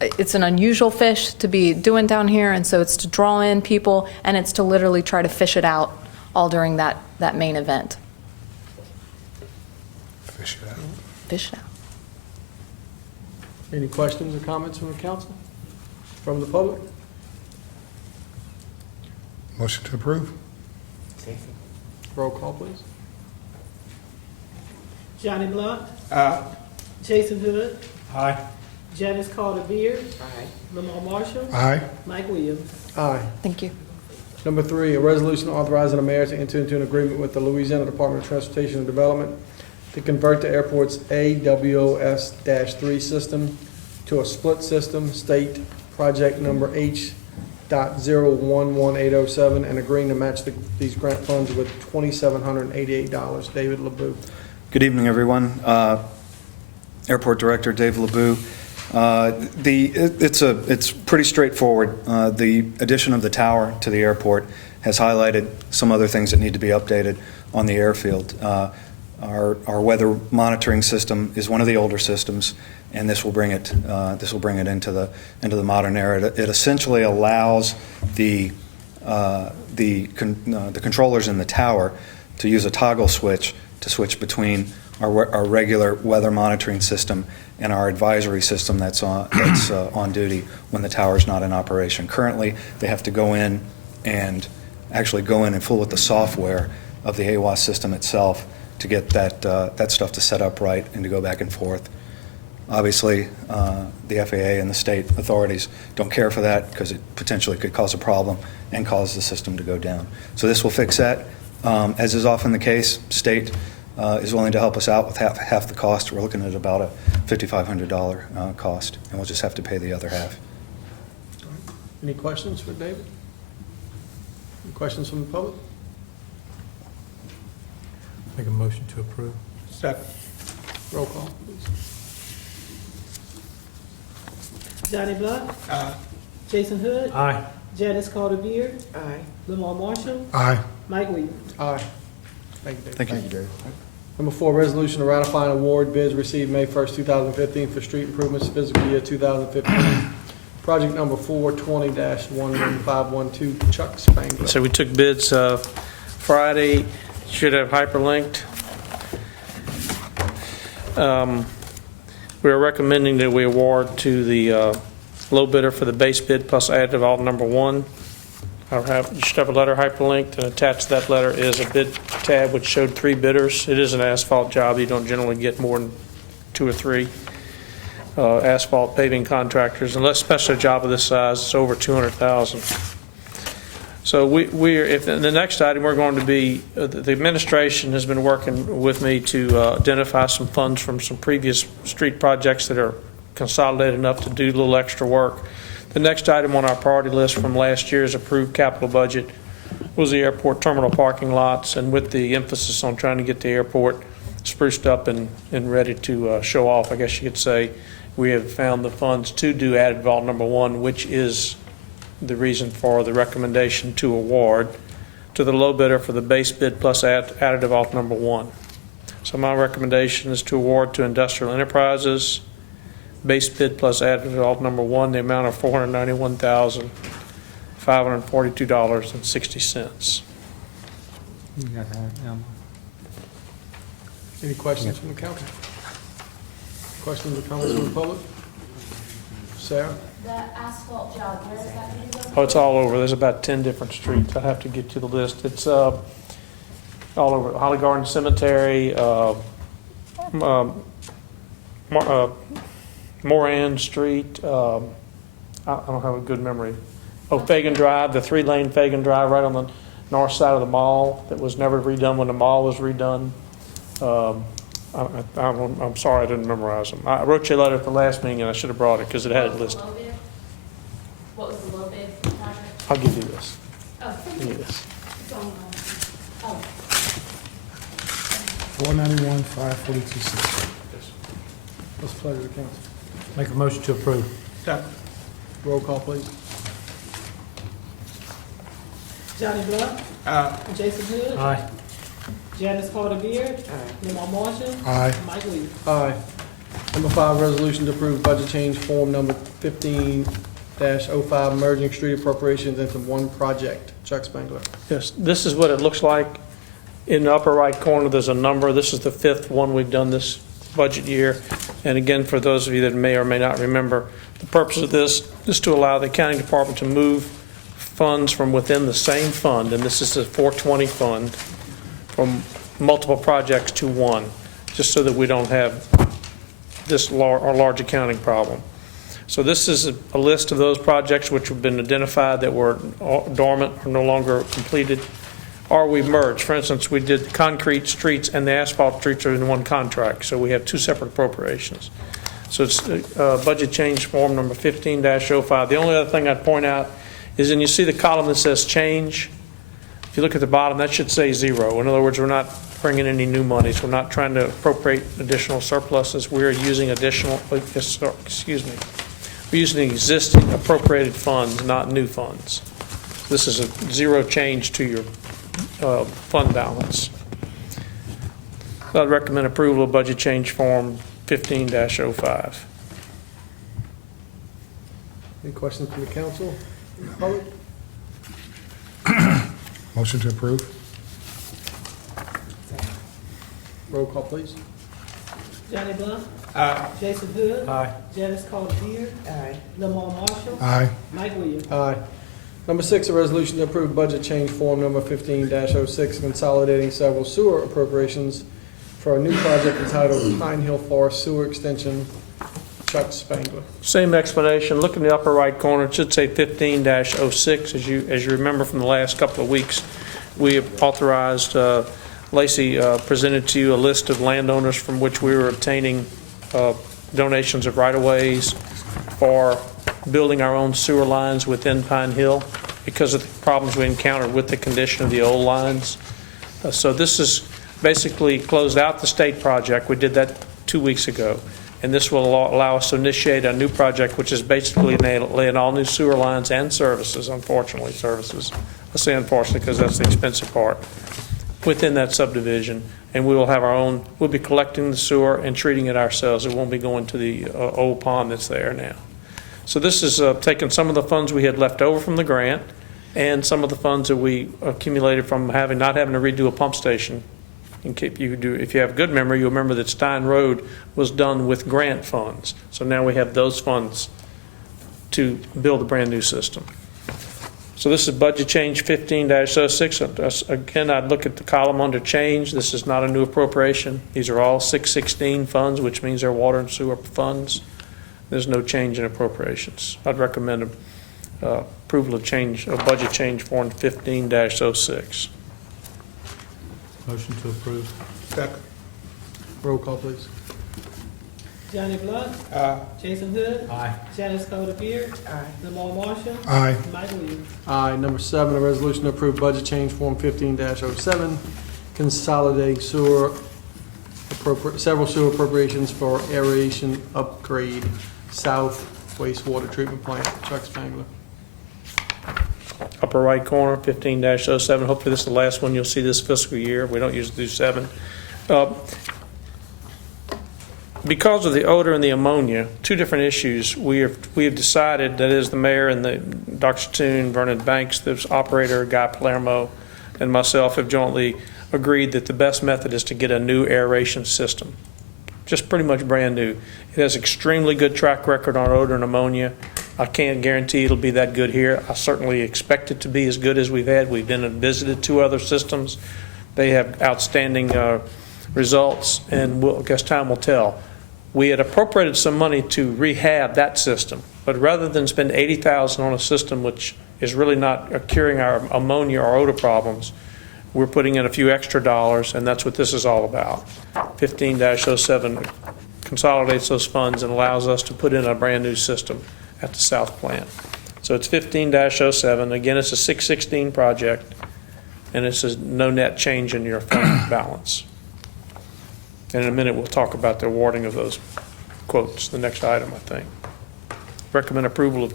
it's an unusual fish to be doing down here, and so it's to draw in people, and it's to literally try to fish it out all during that main event. Fish it out. Fish it out. Any questions or comments from the council? From the public? Motion to approve? Roll call, please. Johnny Blunt, Aye. Jason Hood, Aye. Janice Carter Beard, Aye. Lamar Marshall, Aye. Mike Williams. Aye. Thank you. Number 3, a resolution authorizing the mayor to enter into an agreement with the Louisiana Department of Transportation and Development to convert the airport's AWS-3 system to a split system, state project number H.011807, and agreeing to match these grant funds with $2,788. David LeBeau. Good evening, everyone. Airport Director Dave LeBeau. It's pretty straightforward. The addition of the tower to the airport has highlighted some other things that need to be updated on the airfield. Our weather monitoring system is one of the older systems, and this will bring it into the modern era. It essentially allows the controllers in the tower to use a toggle switch to switch between our regular weather monitoring system and our advisory system that's on duty when the tower is not in operation. Currently, they have to go in and fool with the software of the AWAS system itself to get that stuff to set up right and to go back and forth. Obviously, the FAA and the state authorities don't care for that because it potentially could cause a problem and cause the system to go down. So this will fix that. As is often the case, state is willing to help us out with half the cost. We're looking at about a $5,500 cost, and we'll just have to pay the other half. Any questions for David? Any questions from the public? Make a motion to approve. Second. Roll call, please. Johnny Blunt, Aye. Jason Hood, Aye. Janice Carter Beard, Aye. Lamar Marshall, Aye. Mike Williams. Aye. Thank you, Dave. Thank you. Thank you, Dave. Number 4, resolution to ratify and award bids received May 1st, 2015 for street improvements fiscal year 2015. Project number 420-11512, Chuck Spangler. So we took bids Friday, should have hyperlinked. We are recommending that we award to the low bidder for the base bid plus additive alt number 1. You should have a letter hyperlinked, and attached to that letter is a bid tab which showed 3 bidders. It is an asphalt job. You don't generally get more than 2 or 3 asphalt paving contractors, unless especially a job of this size. It's over $200,000. So if the next item we're going to be, the administration has been working with me to identify some funds from some previous street projects that are consolidated enough to do a little extra work. The next item on our priority list from last year's approved capital budget was the airport terminal parking lots, and with the emphasis on trying to get the airport spruced up and ready to show off, I guess you could say, we have found the funds to do added vault number 1, which is the reason for the recommendation to award to the low bidder for the base bid plus additive vault number 1. So my recommendation is to award to Industrial Enterprises base bid plus additive vault number 1, the amount of $491,542.60. You got that, Emma? Any questions from the council? Questions or comments from the public? Sarah? The asphalt job, where is that going to go? Oh, it's all over. There's about 10 different streets. I'd have to get to the list. It's all over. Holly Garden Cemetery, Moran Street. I don't have a good memory. Oh, Fagan Drive, the 3-lane Fagan Drive right on the north side of the mall that was never redone when the mall was redone. I'm sorry I didn't memorize them. I wrote you a letter at the last meeting and I should have brought it because it had it listed. What was the low bid project? I'll give you this. Oh, Give you this. it's on, oh. 491, 542.60. What's the pleasure of the council? Make a motion to approve. Second. Roll call, please. Johnny Blunt. Jason Hood. Aye. Janice Carter Beard. Lamar Marshall. Aye. Mike Williams. Aye. Number 5, resolution to approve budget change form number 15-05, merging street appropriations into one project. Chuck Spangler. Yes, this is what it looks like. In the upper right corner, there's a number. This is the 5th one we've done this budget year. And again, for those of you that may or may not remember, the purpose of this is to allow the accounting department to move funds from within the same fund, and this is the 420 fund, from multiple projects to one, just so that we don't have this large accounting problem. So this is a list of those projects which have been identified that were dormant or no longer completed, or we've merged. For instance, we did the concrete streets and the asphalt streets are in one contract, so we have 2 separate appropriations. So it's budget change form number 15-05. The only other thing I'd point out is, and you see the column that says change. If you look at the bottom, that should say 0. In other words, we're not bringing any new monies. We're not trying to appropriate additional surpluses. We're using we're using existing appropriated funds, not new funds. This is a 0 change to your fund balance. So I'd recommend approval of budget change form 15-05. Any questions from the council? Public? Motion to approve. Roll call, please. Johnny Blunt. Aye. Jason Hood. Aye. Janice Carter Beard. Lamar Marshall. Aye. Mike Williams. Aye. Number 6, a resolution to approve budget change form number 15-06, consolidating several sewer appropriations for a new project entitled Pine Hill Forest Sewer Extension. Chuck Spangler. Same explanation. Look in the upper right corner. It should say 15-06. As you remember from the last couple of weeks, we have authorized, Lacey presented to you a list of landowners from which we were obtaining donations of right-of-ways for building our own sewer lines within Pine Hill because of the problems we encountered with the condition of the old lines. So this is basically closed out the state project. We did that 2 weeks ago. And this will allow us to initiate a new project, which is basically laying all new sewer lines and services, unfortunately, services. I say unfortunately because that's the expensive part, within that subdivision, and we will have our own, we'll be collecting the sewer and treating it ourselves. It won't be going to the old pond that's there now. So this is taking some of the funds we had left over from the grant and some of the funds that we accumulated from not having to redo a pump station. If you have good memory, you'll remember that Stein Road was done with grant funds. So now we have those funds to build a brand-new system. So this is budget change 15-06. Again, I'd look at the column under change. This is not a new appropriation. These are all 616 funds, which means they're water and sewer funds. There's no change in appropriations. I'd recommend approval of budget change form 15-06. Motion to approve. Second. Roll call, please. Johnny Blunt. Jason Hood. Aye. Janice Carter Beard. Lamar Marshall. Aye. Mike Williams. Aye. Number 7, a resolution to approve budget change form 15-07, consolidating several sewer appropriations for aeration upgrade, South Wastewater Treatment Plant. Chuck Spangler. Upper right corner, 15-07. Hopefully this is the last one you'll see this fiscal year. We don't usually do 7. Because of the odor and the ammonia, 2 different issues, we have decided, that is the mayor and Dr. Toon, Vernon Banks, the operator, Guy Palermo, and myself have jointly agreed that the best method is to get a new aeration system. Just pretty much brand new. It has extremely good track record on odor and ammonia. I can't guarantee it'll be that good here. I certainly expect it to be as good as we've had. We've been and visited 2 other systems. They have outstanding results, and I guess time will tell. We had appropriated some money to rehab that system, but rather than spend $80,000 on a system which is really not curing our ammonia or odor problems, we're putting in a few extra dollars, and that's what this is all about. 15-07 consolidates those funds and allows us to put in a brand new system at the South plant. So it's 15-07. Again, it's a 616 project, and it's a no net change in your fund balance. And in a minute, we'll talk about the awarding of those quotes, the next item, I think. Recommend approval of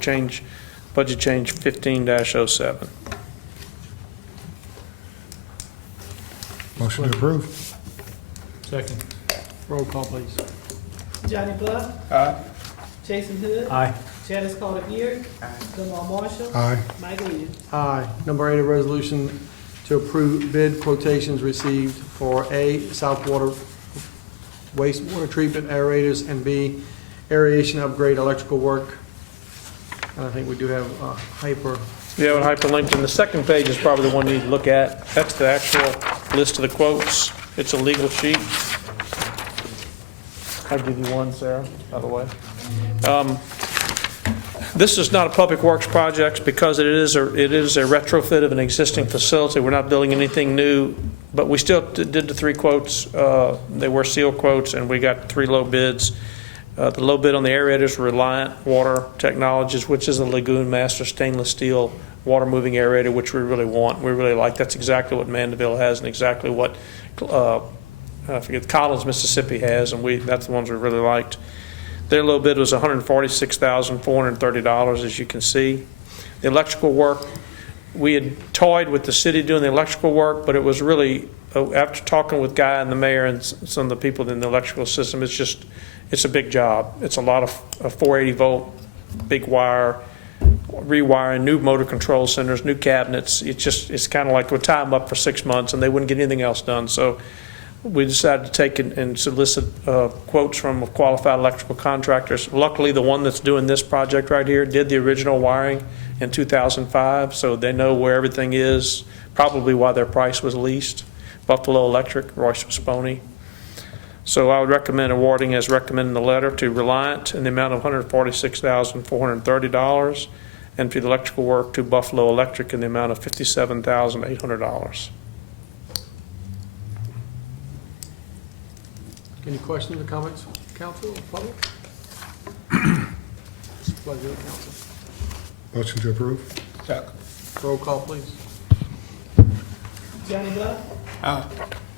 budget change 15-07. Motion to approve. Second. Roll call, please. Johnny Blunt. Jason Hood. Aye. Janice Carter Beard. Lamar Marshall. Aye. Mike Williams. Aye. Number 8, a resolution to approve bid quotations received for A, Southwater wastewater treatment aerators, and B, aeration upgrade electrical work. And I think we do have a hyper. Yeah, hyperlinked, and the second page is probably the one you need to look at. That's the actual list of the quotes. It's a legal sheet. I'll give you one, Sarah, by the way. This is not a public works project because it is a retrofit of an existing facility. We're not building anything new, but we still did the 3 quotes. They were sealed quotes, and we got 3 low bids. The low bid on the aerators were Reliant Water Technologies, which is a Lagoon Master stainless steel water moving aerator, which we really want. We really like. That's exactly what Mandeville has and exactly what Collins, Mississippi has, and that's the ones we really liked. Their low bid was $146,430, as you can see. The electrical work, we had toyed with the city doing the electrical work, but it was really, after talking with Guy and the mayor and some of the people in the electrical system, it's a big job. It's a lot of 480 volt, big wire, rewiring, new motor control centers, new cabinets. It's kind of like we'll tie them up for 6 months and they wouldn't get anything else done. So we decided to take and solicit quotes from qualified electrical contractors. Luckily, the one that's doing this project right here did the original wiring in 2005, so they know where everything is, probably why their price was least. Buffalo Electric, Royce Spony. So I would recommend awarding as recommended in the letter to Reliant in the amount of $146,430, and for the electrical work to Buffalo Electric in the amount of $57,800. Any questions or comments, council or public? Pleasure, council. Motion to approve. Second. Roll call, please. Johnny Blunt.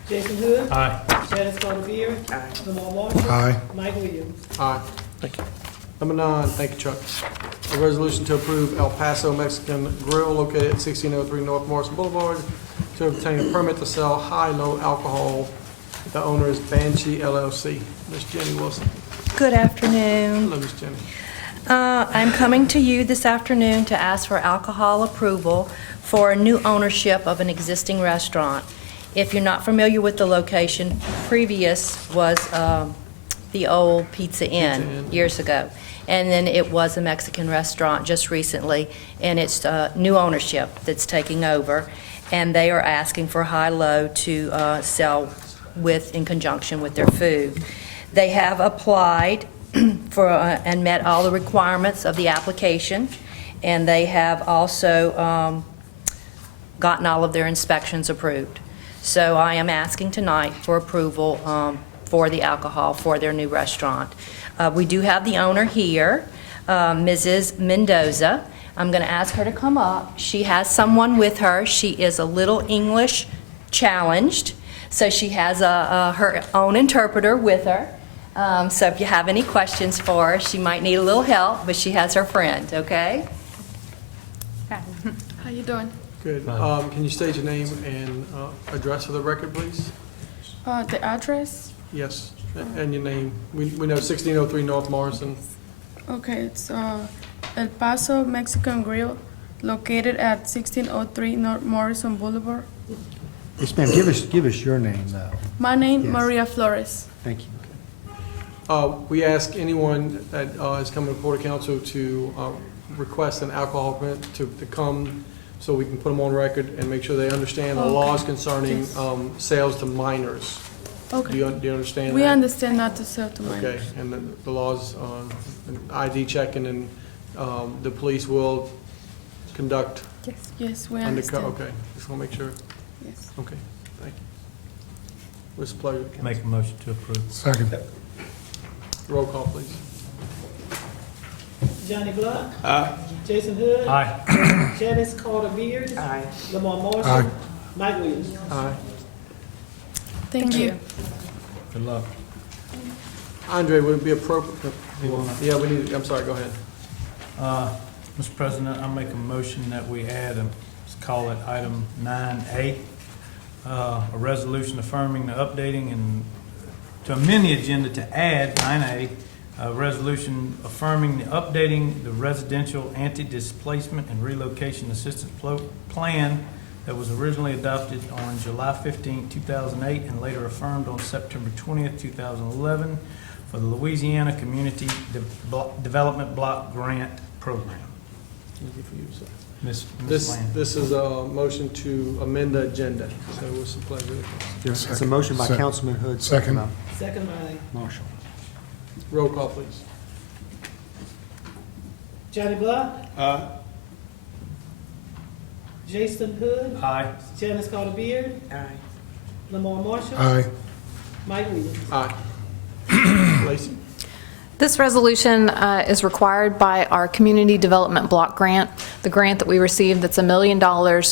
Jason Hood. Aye. Janice Carter Beard. Lamar Marshall. Aye. Mike Williams. Aye. Thank you. Number 9, thank you, Chuck. A resolution to approve El Paso Mexican Grill located at 1603 North Morrison Boulevard to obtain a permit to sell high-low alcohol. The owner is Banshee LLC. Ms. Jenny Wilson. Good afternoon. Hello, Ms. Jenny. I'm coming to you this afternoon to ask for alcohol approval for a new ownership of an existing restaurant. If you're not familiar with the location, previous was the old Pizza Inn years ago. And then it was a Mexican restaurant just recently, and it's new ownership that's taking over. And they are asking for high-low to sell with, in conjunction with their food. They have applied for and met all the requirements of the application, and they have also gotten all of their inspections approved. So I am asking tonight for approval for the alcohol for their new restaurant. We do have the owner here, Mrs. Mendoza. I'm going to ask her to come up. She has someone with her. She is a little English challenged, so she has her own interpreter with her. So if you have any questions for her, she might need a little help, but she has her friend, okay? How you doing? Good. Can you state your name and address for the record, please? The address? Yes, and your name. We know 1603 North Morrison. Okay, it's El Paso Mexican Grill, located at 1603 North Morrison Boulevard. Yes, ma'am, give us your name, though. My name, Yes. Maria Flores. Thank you. We ask anyone that is coming before the council to request an alcohol permit to come so we can put them on record and make sure they understand the Okay. laws concerning Yes. sales to minors. Okay. Do you understand We that? understand not to sell to minors. Okay, and the laws on ID checking and the police will conduct Yes, we undercover. understand. Okay, just want to make sure. Yes. Okay, thank you. What's the pleasure of the council? Make a motion to approve. Second. Roll call, please. Johnny Blunt. Jason Hood. Aye. Janice Carter Beard. Aye. Lamar Marshall. Aye. Mike Williams. Aye. Thank you. Good luck. Andre, would it be appropriate? Yeah, we need, I'm sorry, go ahead. Mr. President, I make a motion that we add, let's call it item 9A, a resolution affirming the updating and to amend the agenda to add 9A, a resolution affirming the updating the residential anti-displacement and relocation assistance plan that was originally adopted on July 15, 2008, and later affirmed on September 20th, 2011, for the Louisiana Community Development Block Grant Program. Easy for you, sir. Ms. Land. This is a motion to amend the agenda, so what's the pleasure? It's a motion by Councilman Hood. Second. by Second by Marshall. Roll call, please. Johnny Blunt. Jason Hood. Aye. Janice Carter Beard. Aye. Lamar Marshall. Aye. Mike Williams. Aye. Lacey? This resolution is required by our Community Development Block Grant, the grant that we received that's $1 million,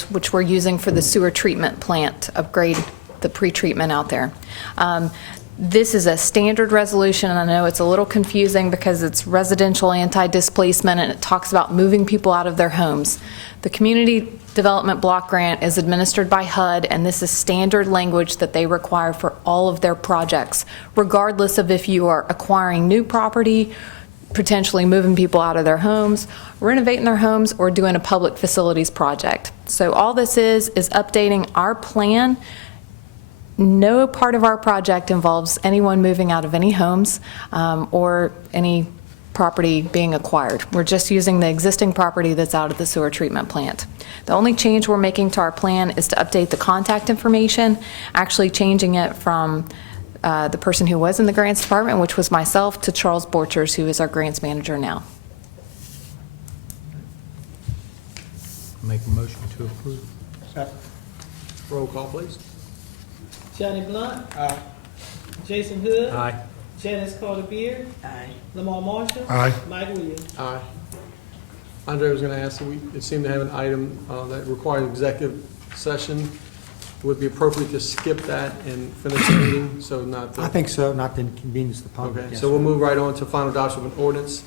which we're using for the sewer treatment plant to upgrade the pretreatment out there. This is a standard resolution, and I know it's a little confusing because it's residential anti-displacement and it talks about moving people out of their homes. The Community Development Block Grant is administered by HUD, and this is standard language that they require for all of their projects, regardless of if you are acquiring new property, potentially moving people out of their homes, renovating their homes, or doing a public facilities project. So all this is updating our plan. No part of our project involves anyone moving out of any homes or any property being acquired. We're just using the existing property that's out of the sewer treatment plant. The only change we're making to our plan is to update the contact information, actually changing it from the person who was in the grants department, which was myself, to Charles Borchers, who is our grants manager now. Make a motion to approve. Roll call, please. Johnny Blunt. Jason Hood. Aye. Janice Carter Beard. Aye. Lamar Marshall. Aye. Mike Williams. Aye. Andre was going to ask, it seemed to have an item that required executive session. Would it be appropriate to skip that and finish the meeting, so not to... I think so, not to inconvenience the public. Okay, Yes, so we'll sir. move right on to final adoption of an ordinance.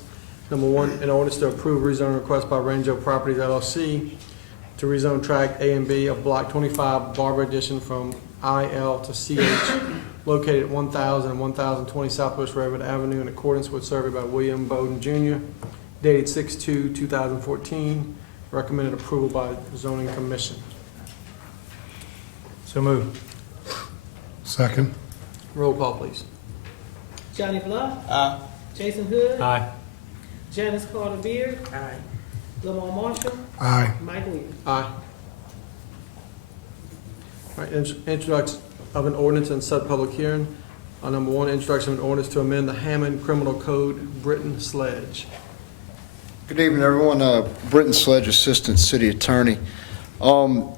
Number one, an ordinance to approve rezoning request by Rango Properties LLC to rezone tract A and B of Block 25 Barber Addition from IL to CH located at 1000 and 1020 Southwest Railroad Avenue in accordance with survey by William Bowden Jr. dated 6/2/2014. Recommended approval by Zoning Commission. So moved. Second. Roll call, please. Johnny Blunt. Jason Hood. Aye. Janice Carter Beard. Lamar Marshall. Aye. Mike Williams. Aye. All right, introduction of an ordinance and set public hearing. Number one, introduction of an ordinance to amend the Hammond Criminal Code, Britton Sledge. Good evening, everyone. Britton Sledge, Assistant City Attorney.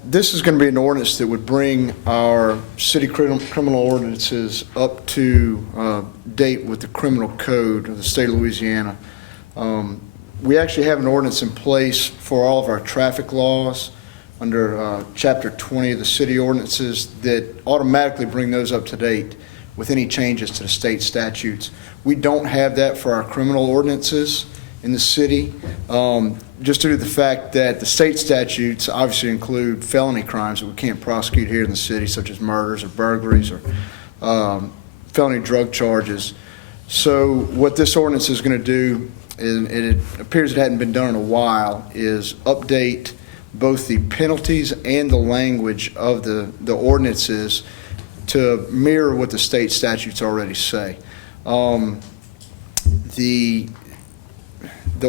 This is going to be an ordinance that would bring our city criminal ordinances up to date with the criminal code of the state of Louisiana. We actually have an ordinance in place for all of our traffic laws under Chapter 20 of the city ordinances that automatically bring those up to date with any changes to the state statutes. We don't have that for our criminal ordinances in the city, just due to the fact that the state statutes obviously include felony crimes that we can't prosecute here in the city, such as murders or burglaries or felony drug charges. So what this ordinance is going to do, and it appears it hadn't been done in a while, is update both the penalties and the language of the ordinances to mirror what the state statutes already say. The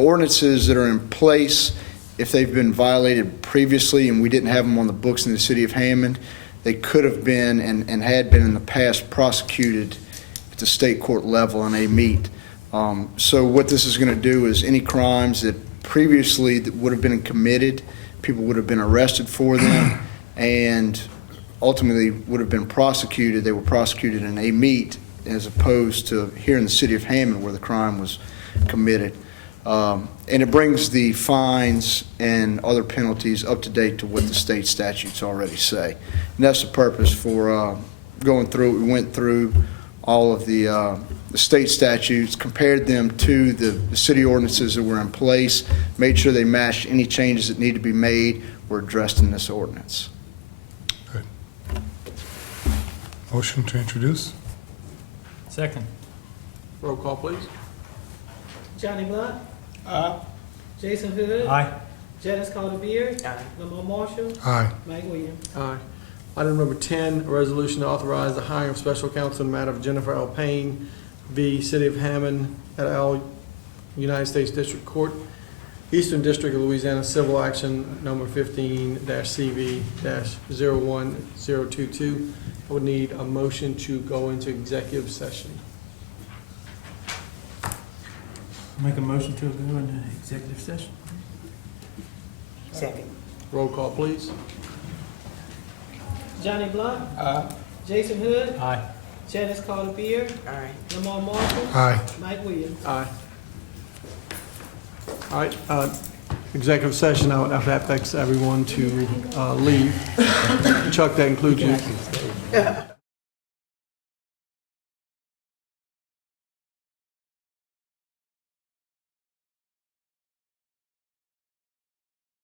ordinances that are in place, if they've been violated previously and we didn't have them on the books in the city of Hammond, they could have been and had been in the past prosecuted at the state court level and they meet. So what this is going to do is any crimes that previously that would have been committed, people would have been arrested for them and ultimately would have been prosecuted. They were prosecuted and they meet, as opposed to here in the city of Hammond where the crime was committed. And it brings the fines and other penalties up to date to what the state statutes already say. And that's the purpose for going through. We went through all of the state statutes, compared them to the city ordinances that were in place, made sure they matched any changes that need to be made were addressed in this ordinance. Good. Motion to introduce? Second. Roll call, please. Johnny Blunt. Jason Hood. Aye. Janice Carter Beard. Lamar Marshall. Aye. Mike Williams. Aye. Item number 10, a resolution to authorize the hiring of special counsel in the matter of Jennifer L. Payne v. City of Hammond et al., United States District Court, Eastern District of Louisiana, Civil Action number 15-CV-01022. I would need a motion to go into executive session. Make a motion to go into executive session. Second. Roll call, please. Johnny Blunt. Jason Hood. Aye. Janice Carter Beard. Lamar Marshall. Aye. Mike Williams. Aye. All right, executive session, I would ask everyone to leave. Chuck, that includes you.